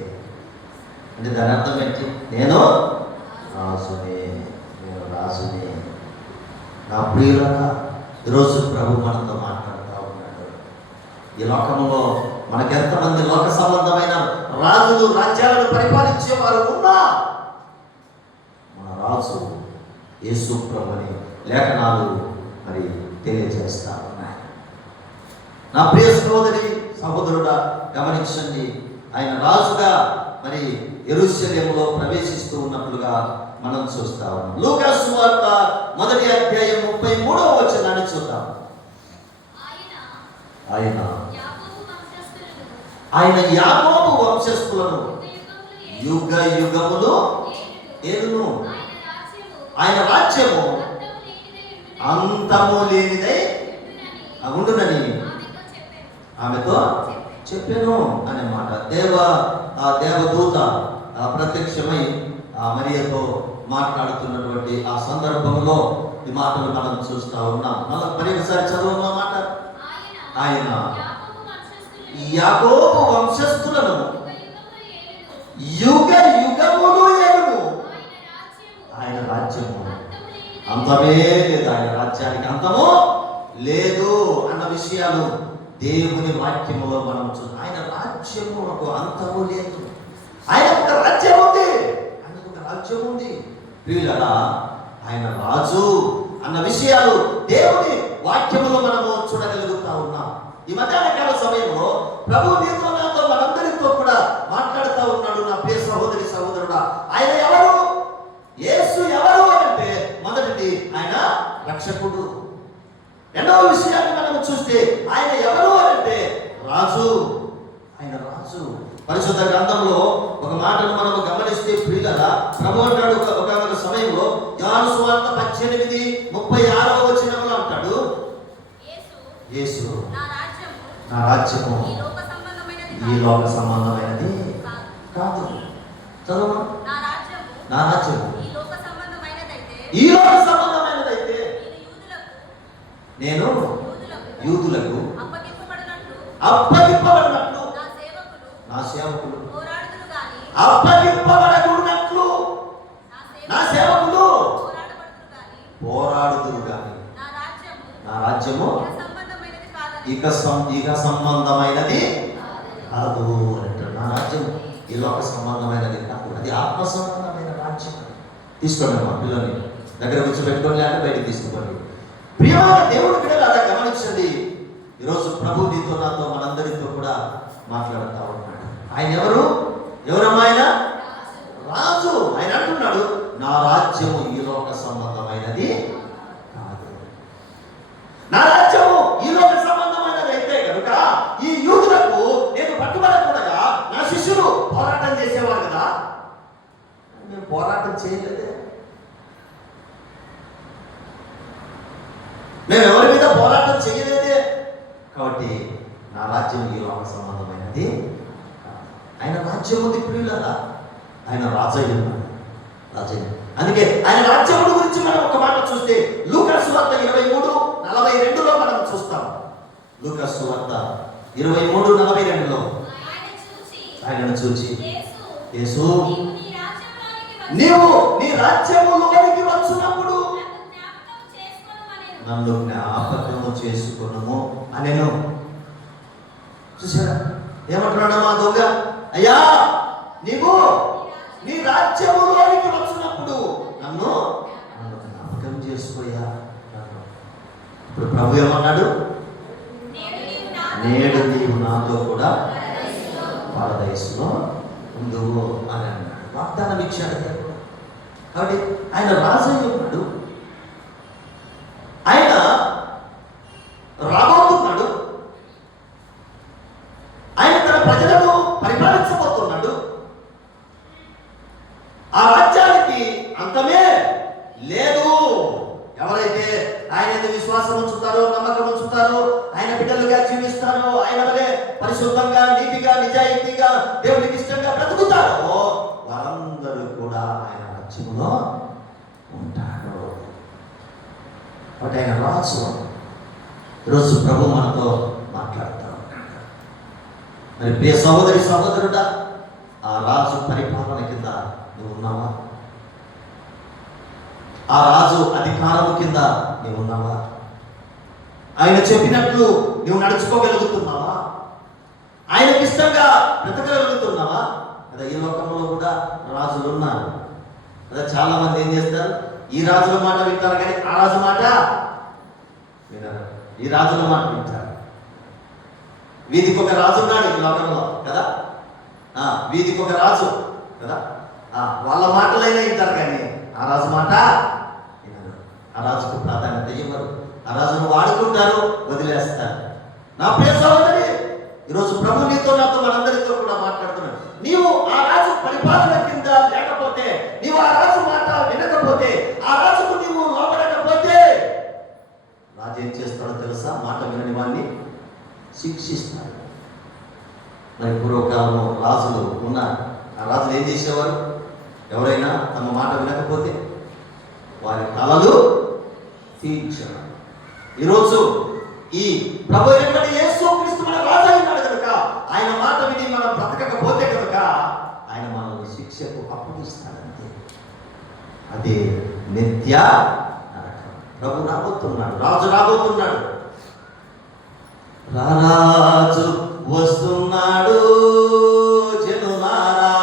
అంటే దాని అర్థం ఏంటి? నేను రాజునే. నా ప్రియులరా, ఈరోజు ప్రభు మనతో మాట్లాడుతూ ఉన్నాడు. ఈ లోకంలో మనకెంతమంది లోక సంబంధమైన రాజులు, రాజ్యాలను పరిపాలించేవారు ఉన్నా మన రాజు యేసు ప్రభు అని లేఖనాలు మరి తెలియజేస్తా ఉన్నాయి. నా ప్రియ సహోదరి సహోదరుడా, గమనించండి. ఆయన రాజుగా మరి యెరూషలేములో ప్రవేశిస్తూ ఉన్నట్లుగా మనం చూస్తా ఉన్నాం. లూకా సువార్త 1:33 చూద్దాం. ఆయన యాకోబు వంశస్థులను యుగ యుగములు ఏలును. ఆయన రాజ్యము అంతము లేనిదై ఉండునని ఆమెతో చెప్పాను అనే మాట. దేవదూత ప్రత్యక్షమై మరియతో మాట్లాడుతున్నటువంటి ఆ సందర్భంలో ఈ మాటలు మనం చూస్తా ఉన్నాం. మళ్ళీ ఒకసారి చదువు మాట. ఆయన యాకోబు వంశస్థులను యుగ యుగములు ఏలును. ఆయన రాజ్యము అంతమే లేదు. ఆయన రాజ్యానికి అంతము లేదు అన్న విషయాలు దేవుని వాక్యములో మనం చూస్తాం. ఆయన రాజ్యము అంతము లేదు. ఆయన ఒక రాజ్యం ఉంది. ఆయనకు ఒక రాజ్యం ఉంది. ప్రియులారా, ఆయన రాజు అన్న విషయాలు దేవుని వాక్యములో మనము చూడగలుగుతా ఉన్నాం. ఈ మధ్యాహ్నకాల సమయంలో ప్రభు నీతో నాతో మనందరితో కూడా మాట్లాడుతూ ఉన్నాడు. నా ప్రియ సహోదరి సహోదరుడా, ఆయన ఎవరు? యేసు ఎవరు అంటే మొదటిది ఆయన రక్షకుడు. రెండవ విషయాన్ని మనం చూస్తే ఆయన ఎవరు అంటే రాజు. ఆయన రాజు. పరిశుద్ధ గ్రంథంలో ఒక మాటను మనం గమనిస్తే ప్రియులారా, ప్రభు అంటాడు ఒక సమయంలో యోహాను సువార్త 18:36 అంటాడు, యేసు నా రాజ్యము ఈ లోక సంబంధమైనది కాదు. చదువు. నా రాజ్యము ఈ లోక సంబంధమైనదైతే నేను యూదులకు అప్పగింపబడినట్లు నా సేవకులు అప్పగింపబడకున్నట్లు నా సేవకులు పోరాడుదురు గాని నా రాజ్యము ఇక సంబంధమైనది కాదు అంటాడు. నా రాజ్యం ఈ లోక సంబంధమైనది కాదు, అది ఆత్మ సంబంధమైన రాజ్యం. తీసుకోండి మా పిల్లల్ని దగ్గర కూర్చోబెట్టుకోండి, లేకపోతే బయటకు తీసుకోండి. ప్రియమైన దేవుడు కూడా అలా గమనించండి. ఈరోజు ప్రభు నీతో నాతో మనందరితో కూడా మాట్లాడుతూ ఉన్నాడు. ఆయన ఎవరు? ఎవరమ్మా? ఆయన రాజు. ఆయన అంటున్నాడు నా రాజ్యము ఈ లోక సంబంధమైనది కాదు. నా రాజ్యము ఈ లోక సంబంధమైనది అయితే కనుక ఈ యూదులకు నేను పట్టుబడకూడగా నా శిష్యులు పోరాటం చేసేవారు కదా, మేము పోరాటం చేయలేదే, మేము ఎవరి మీద పోరాటం చేయలేదే. కాబట్టి నా రాజ్యం ఈ లోక సంబంధమైనది. ఆయన రాజ్యం ఉంది ప్రియులారా, ఆయన రాజయ్య ఉన్నాడు, రాజయ్య. అందుకే ఆయన రాజ్యం గురించి మనం ఒక మాట చూస్తే లూకా సువార్త 23:42లో మనం చూస్తాం. లూకా సువార్త 23:42లో ఆయనను చూచి యేసు, నీవు నీ రాజ్యములోనికి వచ్చినప్పుడు నన్ను జ్ఞాపకము చేసుకొనుము అనెను. చూసారా ఏమంటున్నాడు మా దొంగ? అయ్యా, నీవు నీ రాజ్యములోనికి వచ్చినప్పుడు నన్ను జ్ఞాపకం చేసుకోయా. ఇప్పుడు ప్రభు ఏమన్నాడు? నేడు నీవు నాతో కూడా పరదేశంలో ఉందువు అని అన్నాడు. వాగ్దానం ఇచ్చాడు. కాబట్టి ఆయన రాజయ్య ఉన్నాడు, ఆయన రాబోతున్నాడు, ఆయన తన ప్రజలను పరిపాలించబోతున్నాడు. ఆ రాజ్యానికి అంతమే లేదు. ఎవరైతే ఆయన విశ్వాసం ఉంచుతారో, నమ్మకం ఉంచుతారో, ఆయన బిడ్డలుగా జీవిస్తారో, ఆయన వలె పరిశుద్ధంగా, నీతిగా, నిజాయితీగా, దేవునికి ఇష్టంగా బ్రతుకుతారో వారందరూ కూడా ఆయన రాజ్యంలో ఉంటారు. కాబట్టి ఆయన రాజు. ఈరోజు ప్రభు మనతో మాట్లాడుతూ ఉంటాడు. మరి ప్రియ సహోదరి సహోదరుడా, ఆ రాజు పరిపాలన కింద నువ్వు ఉన్నావా? ఆ రాజు అధికారము కింద నీవు ఉన్నావా? ఆయన చెప్పినట్లు నువ్వు నడుచుకోగలుగుతున్నావా? ఆయనకి ఇష్టంగా బ్రతకగలుగుతున్నావా? అదే ఈ లోకంలో కూడా రాజులు ఉన్నారు. అదే చాలా మంది ఏం చేస్తారు, ఈ రాజుల మాట వింటారు కానీ ఆ రాజు మాట వినరు. ఈ రాజుల మాట వింటారు. వీధికి ఒక రాజు ఉన్నాడు ఈ లోకంలో కదా, వీధికి ఒక రాజు కదా, వాళ్ళ మాటలైనా వింటారు కానీ ఆ రాజు మాట వినరు. ఆ రాజుకు ప్రాధాన్యత ఇవ్వరు. ఆ రాజును వాడుకుంటారు, వదిలేస్తారు. నా ప్రియ సహోదరి, ఈరోజు ప్రభు నీతో నాతో మనందరితో కూడా మాట్లాడుతున్నాడు. నీవు ఆ రాజు పరిపాలన కింద లేకపోతే, నీవు ఆ రాజు మాట వినకపోతే, ఆ రాజుకు నీవు లోబడకపోతే రాజు ఏం చేస్తాడో తెలుసా? మాట వినని వాడిని శిక్షిస్తాడు. మరి పూర్వకాలంలో రాజులు ఉన్నారు. ఆ రాజులు ఏం చేసేవారు? ఎవరైనా తమ మాట వినకపోతే వారి తలలు తీర్చారు. ఈరోజు ఈ ప్రభు ఎక్కడి యేసుక్రీస్తు మన రాజు అయినాడు కనుక, ఆయన మాట విని మనం బ్రతకకపోతే కనుక ఆయన మనల్ని శిక్షకు అప్పగిస్తాడంతే. అదే నిత్య నరకం. ప్రభు రాబోతున్నాడు, రాజు రాబోతున్నాడు. రాజు వస్తున్నాడు జనులారా,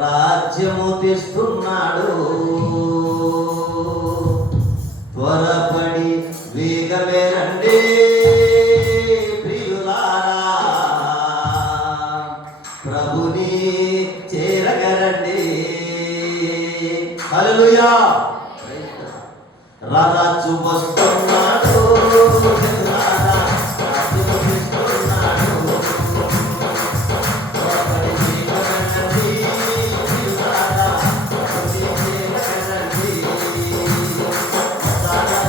రాజ్యము తెస్తున్నాడు. త్వరపడి వేగమే రండి ప్రియులారా, ప్రభుని చేరగరండి. హల్లెలూయా. రాజు వస్తున్నాడు జనులారా, రాజ్యము తెస్తున్నాడు. త్వరపడి వేగమే రండి ప్రియులారా, ప్రభుని చేరగరండి.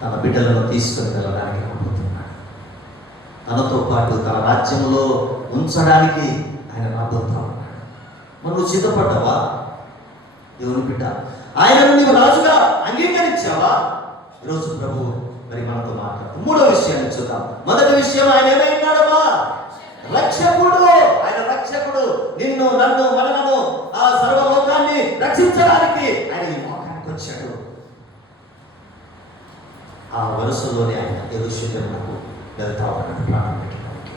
తన బిడ్డలను తీసుకుని వెళ్ళడానికి రాబోతున్నాడు. తనతో పాటు తన రాజ్యంలో ఉంచడానికి ఆయన రాబోతా ఉన్నాడు. మరి నువ్వు సిద్ధపడ్డావా? దేవుని బిడ్డ, ఆయనను నీవు రాజుగా అంగీకరించావా? ఈరోజు ప్రభు మరి మనతో మాట్లాడుతూ మూడో విషయాన్ని చూద్దాం. మొదటి విషయం, ఆయన ఏమైనాడమ్మా? రక్షకుడు. ఆయన రక్షకుడు. నిన్ను, నన్ను, మనలను, ఆ సర్వలోకాన్ని రక్షించడానికి ఆయన ఈ లోకానికి వచ్చాడు. ఆ వరుసలోనే ఆయన యెరూషలేమునకు వెళ్తా ఉన్నాడు ప్రాణం పెట్టడానికి.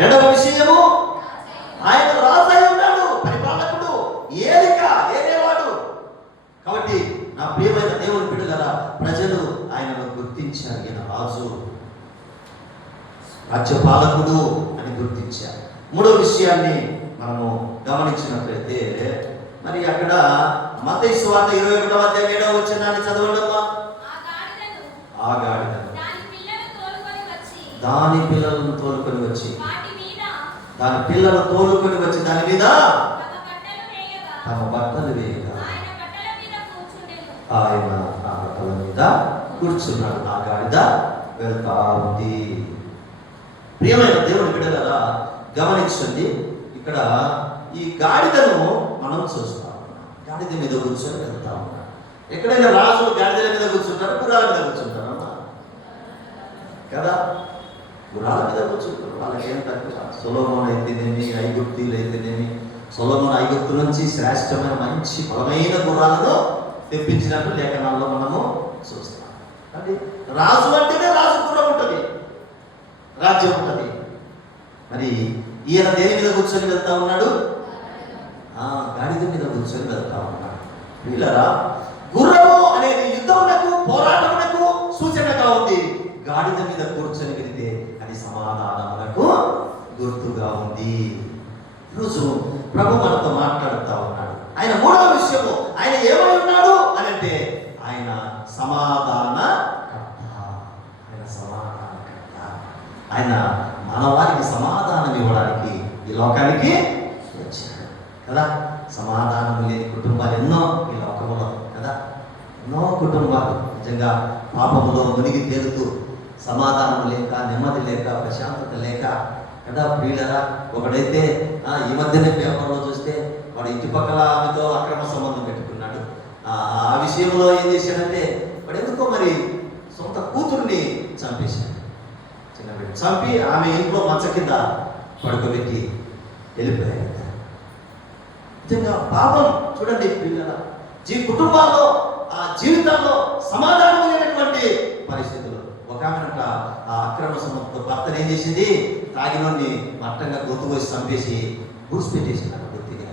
రెండవ విషయము, ఆయన రాజు అయి ఉన్నాడు, పరిపాలకుడు, ఏలేవాడు. కాబట్టి నా ప్రియమైన దేవుని బిడ్డలారా, ప్రజలు ఆయనను గుర్తించారు. ఈయన రాజు, రాజ్యపాలకుడు అని గుర్తించారు. మూడో విషయాన్ని మనము గమనించినట్లయితే, మరి అక్కడ మత్తయి సువార్త 21వ అధ్యాయం 7వ వచనాన్ని చదవండమ్మా. ఆ గాడిదను దాని పిల్లలను తోలుకొని వచ్చి దాని మీద తమ బట్టలు వేయగా ఆయన ఆ బట్టల మీద కూర్చున్నాడు. ఆ గాడిద వెళ్తా ఉంది. ప్రియమైన దేవుని బిడ్డలారా, గమనించండి, ఇక్కడ ఈ గాడిదను మనం చూస్తాం. గాడిద మీద కూర్చొని వెళ్తా ఉన్నాడు. ఎక్కడైనా రాజులు గాడిదల మీద కూర్చుంటారు, గుర్రాల మీద కూర్చుంటారమ్మా కదా. గుర్రాల మీద కూర్చుంటారు, వాళ్ళకి ఏం తక్కువ. సొలొమోను అయితేనేమి, ఐగుప్తీయులు అయితేనేమి, సొలొమోను ఐగుప్తు నుంచి శ్రేష్టమైన మంచి బలమైన గుర్రాలను తెప్పించినట్టు లేఖనాల్లో మనము చూస్తాం. అంటే రాజు అంటేనే రాజు గుర్రం ఉంటుంది, రాజ్యం ఉంటుంది. మరి ఈయన దేని మీద కూర్చొని వెళ్తా ఉన్నాడు? గాడిద మీద కూర్చొని వెళ్తా ఉన్నాడు. వీళ్ళరా, గుర్రము అనేది యుద్ధమునకు, పోరాటమునకు సూచనగా ఉంది. గాడిద మీద కూర్చొని వెళితే అది సమాధానమునకు గుర్తుగా ఉంది. ఈరోజు ప్రభు మనతో మాట్లాడుతూ ఉన్నాడు. ఆయన మూడవ విషయము, ఆయన ఏమై ఉన్నాడు అని అంటే ఆయన సమాధానకర్త. ఆయన మన వారికి సమాధానం ఇవ్వడానికి ఈ లోకానికి వచ్చాడు కదా. సమాధానం లేని కుటుంబాలు ఎన్నో ఈ లోకంలో కదా. ఎన్నో కుటుంబాలు నిజంగా పాపములో మునిగి తేలుతూ సమాధానం లేక, నెమ్మది లేక, ప్రశాంతత లేక కదా. ప్రియులరా, ఒకడైతే ఈ మధ్యనే పేపర్లో చూస్తే వాడు ఇంటి పక్కల ఆమెతో అక్రమ సంబంధం పెట్టుకున్నాడు. ఆ విషయంలో ఏం చేశాడంటే, వాడు ఎందుకో మరి సొంత కూతుర్ని చంపేశాడు. చిన్నబిడ్డ చంపి ఆమె ఇంట్లో మంచ కింద పడుకోబెట్టి వెళ్ళిపోయాడు. నిజంగా పాపం చూడండి పిల్లల కుటుంబాల్లో, ఆ జీవితాల్లో సమాధానం లేనటువంటి పరిస్థితులు. ఒక ఆమెనంట ఆ అక్రమ సంబంధంతో భర్తను ఏం చేసింది, తాగినోడిని మట్టంగా గొంతు పోసి చంపేసి గూడ్స్ పెట్టేసింది. గుర్తిగా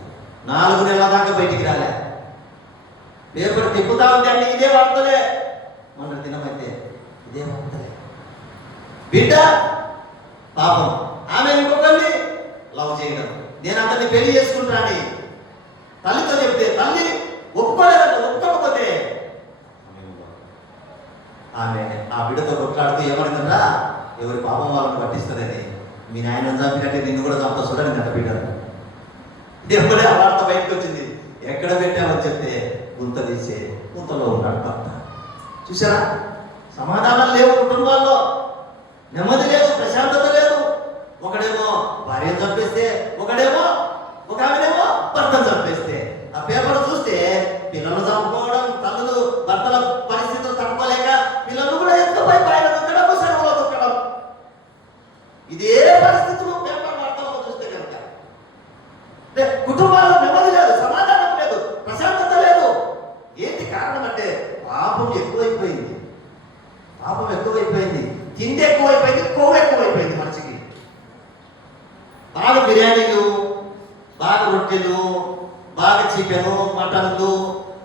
4 నెలల దాకా బయటికి రాలే. పేపర్ తిప్పుతా ఉంటే అన్ని ఇదే వార్తలే. మొన్న దినమైతే ఇదే వార్తలే. బిడ్డ పాపం, ఆమె ఇంకొకరిని లవ్ చేయడం, నేను అతన్ని పెళ్లి చేసుకుంటానని తల్లితో చెప్తే తల్లి ఒప్పుకోలేదంట. ఒప్పుకోకపోతే ఆమె ఆ బిడ్డతో కొట్లాడుతూ ఏమడిందంట, ఎవరి పాపం వాళ్ళని పట్టిస్తుందని, మీ నాయన చంపినట్టే నిన్ను కూడా చంప చూడండి బిడ్డను. ఎప్పుడే ఆ వార్త బయటకు వచ్చింది. ఎక్కడ పెట్టామని చెప్తే గుంత తీసే గుంతలో ఉన్నాడు భర్త. చూసారా, సమాధానం లేవు కుటుంబాల్లో, నెమ్మది లేదు, ప్రశాంతత లేదు. ఒకడేమో భార్యను చంపేస్తే, ఒకడేమో ఒక ఆమెనేమో భర్తను చంపేస్తే, ఆ పేపర్ చూస్తే పిల్లలు చంపుకోవడం, తల్లులు భర్తల పరిస్థితులు తట్టుకోలేక పిల్లలు కూడా ఎత్తుపై పైన దొక్కడం, సెలవులో దొక్కడం, ఇదే పరిస్థితులు పేపర్ వార్తల్లో చూస్తే కనుక కుటుంబాల్లో నెమ్మది లేదు, సమాధానం లేదు, ప్రశాంతత లేదు. ఏంటి కారణం అంటే పాపం ఎక్కువైపోయింది. పాపం ఎక్కువైపోయింది, తిండి ఎక్కువైపోయింది, కొవ్వు ఎక్కువైపోయింది మనిషికి. బాగా బిర్యానీలు, బాగా రొట్టెలు, బాగా చికెను, మటన్లు,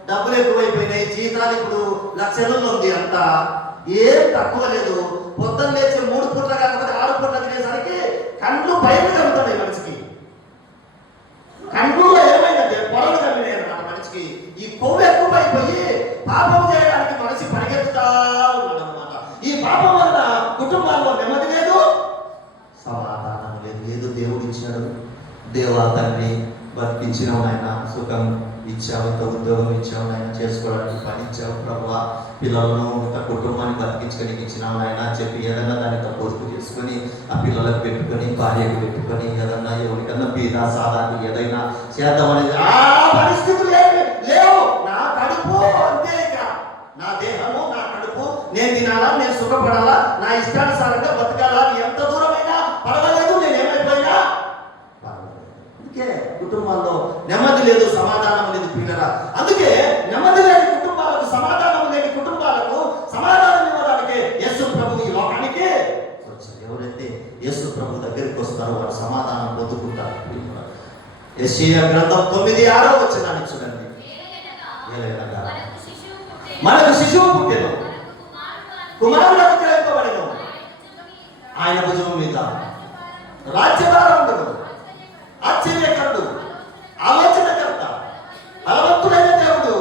డబ్బులు ఎక్కువైపోయినాయి. జీతాలు ఇప్పుడు లక్షలలో ఉంది. అంతా ఏం తక్కువ లేదు. పొద్దున్న లేచి 3 పూట్ల కాకపోతే 6 పూట్ల తినేసరికి కళ్ళు బయట కలుగుతున్నాయి మనిషికి. కళ్ళు ఏమైందంటే పొరలు కమ్మినాయి అన్నమాట మనిషికి. ఈ కొవ్వు ఎక్కువైపోయి పాపం చేయడానికి మనిషి పరిగెత్తుతా ఉన్నాడు అనమాట. ఈ పాపం వల్ల కుటుంబాల్లో నెమ్మది లేదు, సమాధానం లేదు. ఏదో దేవుడు ఇచ్చాడు, దేవా తండ్రి బతికించినావు నాయన, సుఖం ఇచ్చావు, ఉద్యోగం ఇచ్చావు నాయన, చేసుకోవడానికి పని ఇచ్చావు ప్రభువా, పిల్లలను కుటుంబాన్ని బతికించడానికి ఇచ్చినావు నాయన చెప్పి ఏదన్నా దానితో పోస్తూ చేసుకొని ఆ పిల్లలకు పెట్టుకొని, భార్యకు పెట్టుకొని, ఏదన్నా ఎవరికన్నా బీద సాధారణ ఏదైనా చేద్దామనేది ఆ పరిస్థితులు లేవు. నా కడుపు అంతే, ఇక నా దేహము, నా కడుపు, నేను తినాలా, నేను సుఖపడాలా, నా ఇష్టానుసారంగా బతకాలా, ఎంత దూరమైనా పర్వాలేదు, నేను ఏమైపోయినా అందుకే కుటుంబాల్లో నెమ్మది లేదు, సమాధానం లేదు పిల్లరా. అందుకే నెమ్మది లేని కుటుంబాలకు, సమాధానం లేని కుటుంబాలకు సమాధానం ఇవ్వడానికి యేసు ప్రభు ఈ లోకానికి వచ్చారు. ఎవరైతే యేసు ప్రభు దగ్గరికి వస్తారో వారు సమాధానం పొందుకుంటారు. యెషయా గ్రంథం 9:6 చూడండి. మనకు శిశువు పుట్టెను, కుమారుడు అనుగ్రహింపబడెను, ఆయన భుజము మీద రాజ్యభారం ఉండదు. ఆశ్చర్యకరుడు, ఆలోచనకర్త, బలవంతుడైన దేవుడు,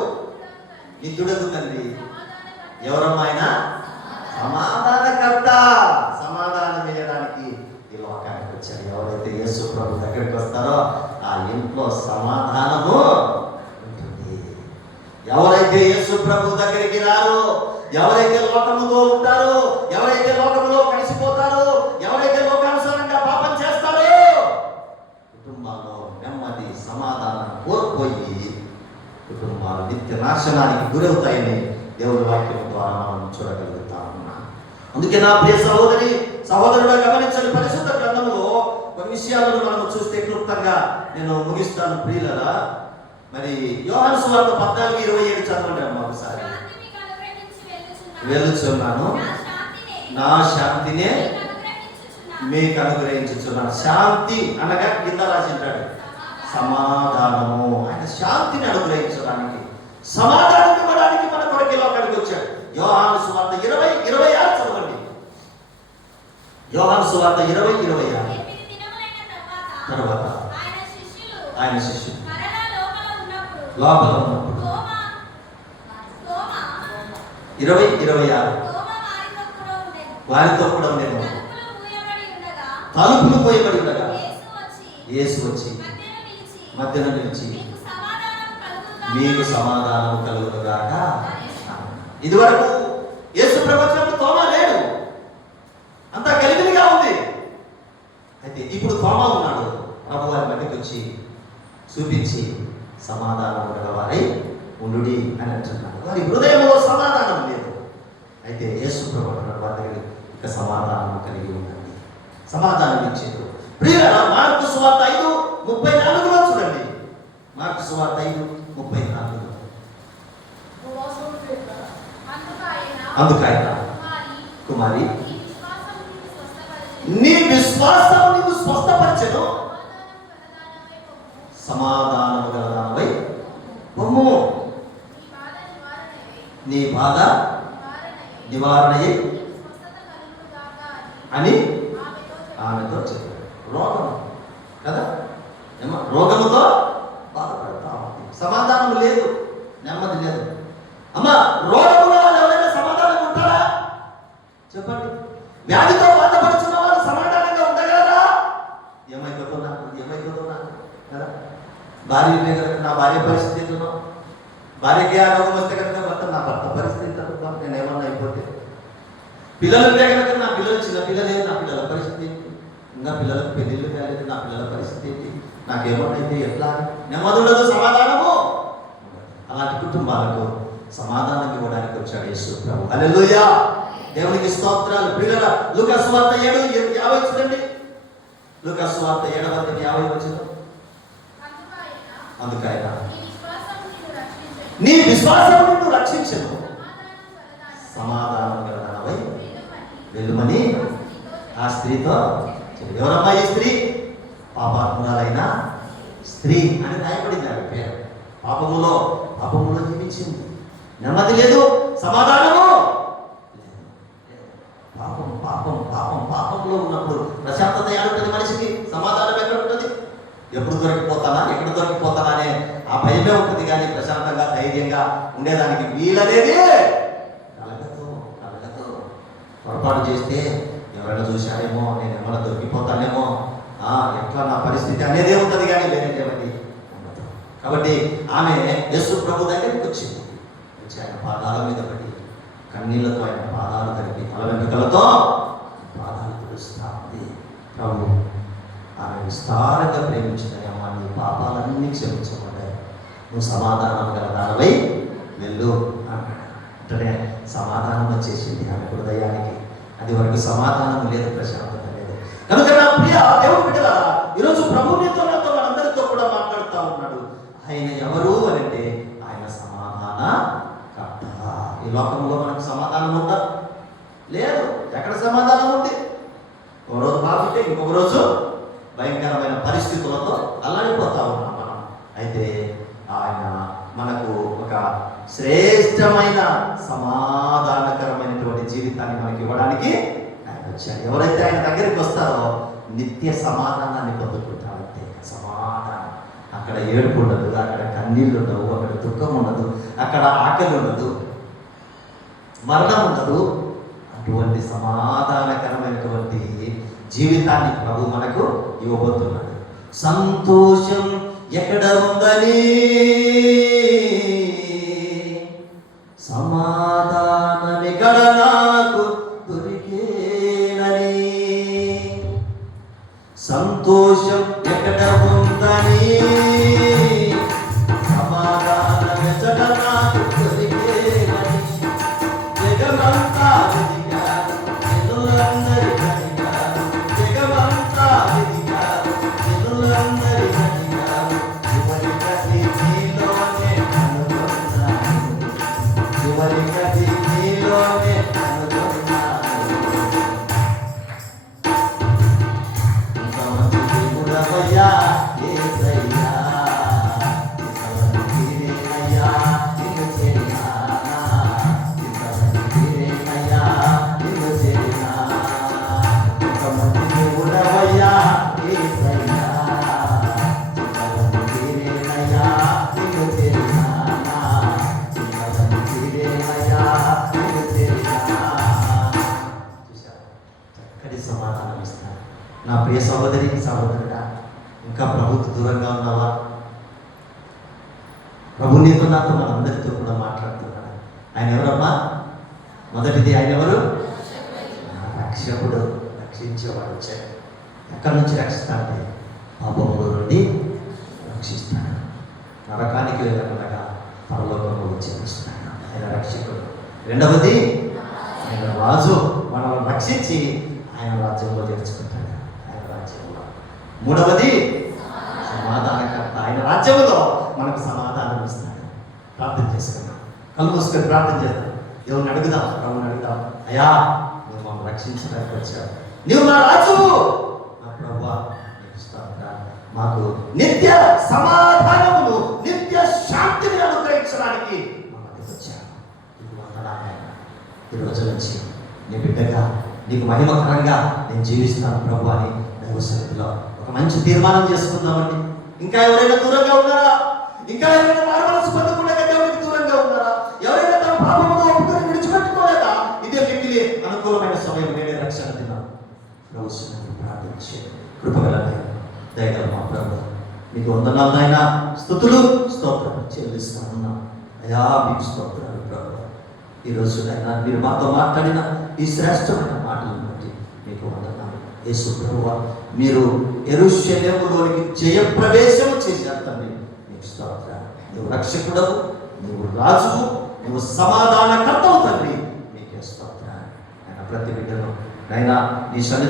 నిత్యుడగు తండ్రి. ఎవరమ్మా ఆయన? సమాధానకర్త. సమాధానం చేయడానికి ఈ లోకానికి వచ్చారు. ఎవరైతే యేసు ప్రభు దగ్గరికి వస్తారో ఆ ఇంట్లో సమాధానము ఉంటుంది. ఎవరైతే యేసు ప్రభు దగ్గరికి రారో, ఎవరైతే లోకముతో ఉంటారో, ఎవరైతే లోకములో కలిసిపోతారో, ఎవరైతే లోకానుసారంగా పాపం చేస్తారో కుటుంబాల్లో నెమ్మది సమాధానం కోల్పోయి కుటుంబాలు నిత్య నాశనానికి గురవుతాయని దేవుని వాక్యం ద్వారా మనం చూడగలుగుతా ఉన్నాం. అందుకే నా ప్రియ సహోదరి సహోదరుడు గమనించని పరిశుద్ధ గ్రంథంలో కొన్ని విషయాలను మనం చూస్తే క్లుప్తంగా నేను ముగిస్తాను ప్రియులరా. మరి యోహాను సువార్త 14:27 చదవండి అమ్మ ఒకసారి. వెలుచున్నాను, నా శాంతినే మీకు అనుగ్రహించుచున్నాను. శాంతి అనగా కింద రాసింటాడు సమాధానము. ఆయన శాంతిని అనుగ్రహించడానికి, సమాధానం ఇవ్వడానికి మన కొరకు లోకానికి వచ్చాడు. యోహాను సువార్త 20:26 చదవండి. యోహాను సువార్త 20:26 తర్వాత ఆయన శిష్యులు లోపల ఉన్నప్పుడు 20:26 వారితో కూడా నేను తలుపులు మూయబడి ఉండగా యేసు వచ్చి మధ్యన నిలిచి మీకు సమాధానం కలుగునుగాక. ఇదివరకు యేసు ప్రపంచంలో తోమా లేడు, అంతా గలిబిలిగా ఉంది. అయితే ఇప్పుడు తోమా ఉన్నాడు. ప్రభు వారి మధ్యకి వచ్చి చూపించి సమాధానం ఉండగవారై ఉండుడి అని అంటున్నాడు. వారి హృదయంలో సమాధానం లేదు. అయితే యేసు ప్రభు అంటున్నాడు వారి దగ్గర ఇక సమాధానం కలిగి ఉండండి, సమాధానం ఇచ్చేది. ప్రియులారా, మార్కు సువార్త 5:34 చూడండి. మార్కు సువార్త 5:34 అందుకైన కుమారి నీ విశ్వాసం నిన్ను స్వస్థపరచెను, సమాధానము గలదానవై పొమ్ము, నీ బాధ నివారణయే అని ఆమెతో చెప్పాడు. రోగం కదా, రోగముతో బాధపడతా ఉంది, సమాధానం లేదు, నెమ్మది లేదు. అమ్మా, రోగములో వాళ్ళు ఎవరైనా సమాధానంగా ఉంటారా చెప్పండి? వ్యాధితో బాధపడుతున్న వాళ్ళు సమాధానంగా ఉండగలరా? ఏమైపోతుందో నాకు కదా. భార్య కనుక నా భార్య పరిస్థితి ఎట్లున్నావు, భార్యకి ఆ రోగం వస్తే కనుక నా భర్త పరిస్థితి నేను ఏమన్నా అయిపోతే, పిల్లలు ఉంటే కనుక నా పిల్లలు చిన్న పిల్లలే, నా పిల్లల పరిస్థితి ఏంటి, ఇంకా పిల్లలకు పెళ్ళిళ్ళు కాలేదు, నా పిల్లల పరిస్థితి ఏంటి, నాకేమన్నైతే ఎట్లా, నెమ్మది ఉండదు, సమాధానము. అలాంటి కుటుంబాలకు సమాధానం ఇవ్వడానికి వచ్చాడు యేసు ప్రభు. హల్లెలూయా, దేవునికి స్తోత్రాలు. ప్రియులారా, లూకా సువార్త 7:50 చూడండి. లూకా సువార్త 7:50 అందుకైన నీ విశ్వాసం నిన్ను రక్షించెను, సమాధానం గలదానవై వెళ్ళుమని ఆ స్త్రీతో చెప్పాడు. ఎవరమ్మా ఈ స్త్రీ? పాపాత్మురాలైన స్త్రీ అని రాయబడింది. ఆమె పేరు పాపములో జీవించింది, నెమ్మది లేదు, సమాధానము పాపం పాపం పాపం పాపంలో ఉన్నప్పుడు ప్రశాంతత ఏడుంటుంది మనిషికి, సమాధానం ఎక్కడ ఉంటుంది? ఎప్పుడు దొరికిపోతానా అనే ఆ భయమే ఉంటుంది. కానీ ప్రశాంతంగా ధైర్యంగా ఉండేదానికి వీలనేది కలగదు. పొరపాటు చేస్తే ఎవరైనా చూశారేమో, నేను ఏమైనా దొరికిపోతానేమో, ఎట్లా నా పరిస్థితి అనేదే ఉంటుంది, కానీ వేరేది ఉండదు. కాబట్టి ఆమె యేసు ప్రభు దగ్గరికి వచ్చింది. ఆయన పాదాల మీద పడి కన్నీళ్లతో ఆయన పాదాలు తడిపి తల వెంట్రుకలతో పాదాలు తుడుస్తా ఉంది. ప్రభు ఆమె విస్తారంగా ప్రేమించిందని, అమ్మ నీ పాపాలన్నీ క్షమించబడ్డాయి, నువ్వు సమాధానం గలదానవై వెళ్ళు అన్నాడు. అంటే సమాధానం వచ్చేసింది ఆమె హృదయానికి. అది వరకు సమాధానం లేదు, ప్రశాంతత లేదు. కనుక నా ప్రియ దేవుని బిడ్డలారా, ఈరోజు ప్రభు నీతో నాతో మనందరితో కూడా మాట్లాడుతూ ఉన్నాడు. ఆయన ఎవరు అని అంటే ఆయన సమాధాన కర్త. ఈ లోకంలో మనకు సమాధానం ఉందా? లేదు. ఎక్కడ సమాధానం ఉంది? ఓ రోజు బాగా ఇంకొక రోజు భయంకరమైన పరిస్థితులతో అల్లాడిపోతా ఉన్నాం మనం. అయితే ఆయన మనకు ఒక శ్రేష్టమైన సమాధానకరమైనటువంటి జీవితాన్ని మనకి ఇవ్వడానికి ఆయన వచ్చాడు. ఎవరైతే ఆయన దగ్గరికి వస్తారో నిత్య సమాధానాన్ని పొందుకుంటారు. అంతే, సమాధానం. అక్కడ ఏడుపు ఉండదు, అక్కడ కన్నీళ్ళు ఉండవు, అక్కడ దుఃఖం ఉండదు, అక్కడ ఆకలి ఉండదు, మరణం ఉండదు. అటువంటి సమాధానకరమైనటువంటి జీవితాన్ని ప్రభు మనకు ఇవ్వబోతున్నాడు. సంతోషం ఎక్కడ ఉందని, సమాధానం ఎక్కడ నాకు దొరికేనని. సంతోషం ఎక్కడ ఉందని, సమాధానం ఎక్కడ నాకు దొరికేనని. జగమంతా వెదిగాను, జనులందరి కనిగాను. జగమంతా వెదిగాను, జనులందరి కనిగాను. చివరికది నీలోనే కనుగొన్నాను, చివరికది నీలోనే కనుగొన్నాను. ఇంతమంది దేవుడవయ్యా యేసయ్యా, ఇంతమంది తీరేనయ్యా నిన్ను చేరినానా, ఇంతమంది తీరేనయ్యా నిన్ను చేరినానా. ఇంతమంది దేవుడవయ్యా యేసయ్యా, ఇంతమంది తీరేనయ్యా నిన్ను చేరినానా, ఇంతమంది తీరేనయ్యా నిన్ను చేరినానా. చూశారా? చక్కటి సమాధానం ఇస్తాను. నా ప్రియ సహోదరి సహోదరుడా, ఇంకా ప్రభుత్వ దూరంగా ఉన్నావా? ప్రభు నీతో నాతో మనందరితో కూడా మాట్లాడుతున్నాడు. ఆయన ఎవరమ్మా? మొదటిది ఆయన ఎవరు? రక్షకుడు, రక్షించేవాడు వచ్చాడు. ఎక్కడి నుంచి రక్షిస్తాడంటే పాపముల నుండి రక్షిస్తాడు. నరకానికి వెళ్ళకుండా పరలోకంలో చేరుస్తాడు. ఆయన రక్షకుడు. రెండవది ఆయన రాజు, మనల్ని రక్షించి ఆయన రాజ్యంలో చేర్చుకుంటాడు. ఆయన రాజ్యంలో. మూడవది సమాధానకర్త. ఆయన రాజ్యంలో మనకు సమాధానం ఇస్తాడు. ప్రార్థన చేసుకున్నాం, కళ్ళు మూసుకొని ప్రార్థన చేద్దాం. ఎవరిని అడుగుదాం? ప్రభుని అడుగుదాం. అయ్యా, నువ్వు మమ్మల్ని రక్షించడానికి వచ్చావు, నువ్వు మా రాజువు. నా ప్రభువా, నీకు స్తోత్రాలు. మాకు నిత్య సమాధానమును, నిత్య శాంతిని అనుగ్రహించడానికి మమ్మల్ని వచ్చావు. ఇది వందనాలు. ఈ రోజు నుంచి నీ బిడ్డగా, నీకు మహిమకరంగా నేను జీవిస్తున్నాను ప్రభు అని దైవ సన్నిధిలో ఒక మంచి తీర్మానం చేసుకుందామండి. ఇంకా ఎవరైనా దూరంగా ఉన్నారా? ఇంకా ఎవరైనా మారుమనసు పొందకుండా దేవుడికి దూరంగా ఉన్నారా? ఎవరైనా తమ పాపమును ఒప్పుకొని విడిచిపెట్టుకోలేదా? ఇదే మిగిలి అనుకూలమైన సమయం. నేనే రక్షణ తిన్నాను. ప్రభు సన్నిధిలో ప్రార్థించే కృపగల దయగల మా ప్రభు, మీకు వందనాలు నాయన, స్తుతులు స్తోత్రాలు చెల్లిస్తా ఉన్నాం. అయా, మీకు స్తోత్రాలు ప్రభు. ఈరోజు నాయన మీరు మాతో మాట్లాడిన ఈ శ్రేష్టమైన మాటలను బట్టి మీకు వందనాలు. యేసు ప్రభువా, మీరు యెరూషలేములోనికి జయప్రవేశం చేశారు తండ్రి. నీకు స్తోత్రాలు. నువ్వు రక్షకుడవు, నువ్వు రాజువు, నువ్వు సమాధానకర్తవు తండ్రి. నీకే స్తోత్రాలు. ఆయన ప్రతి బిడ్డను నాయన నీ సన్నిధి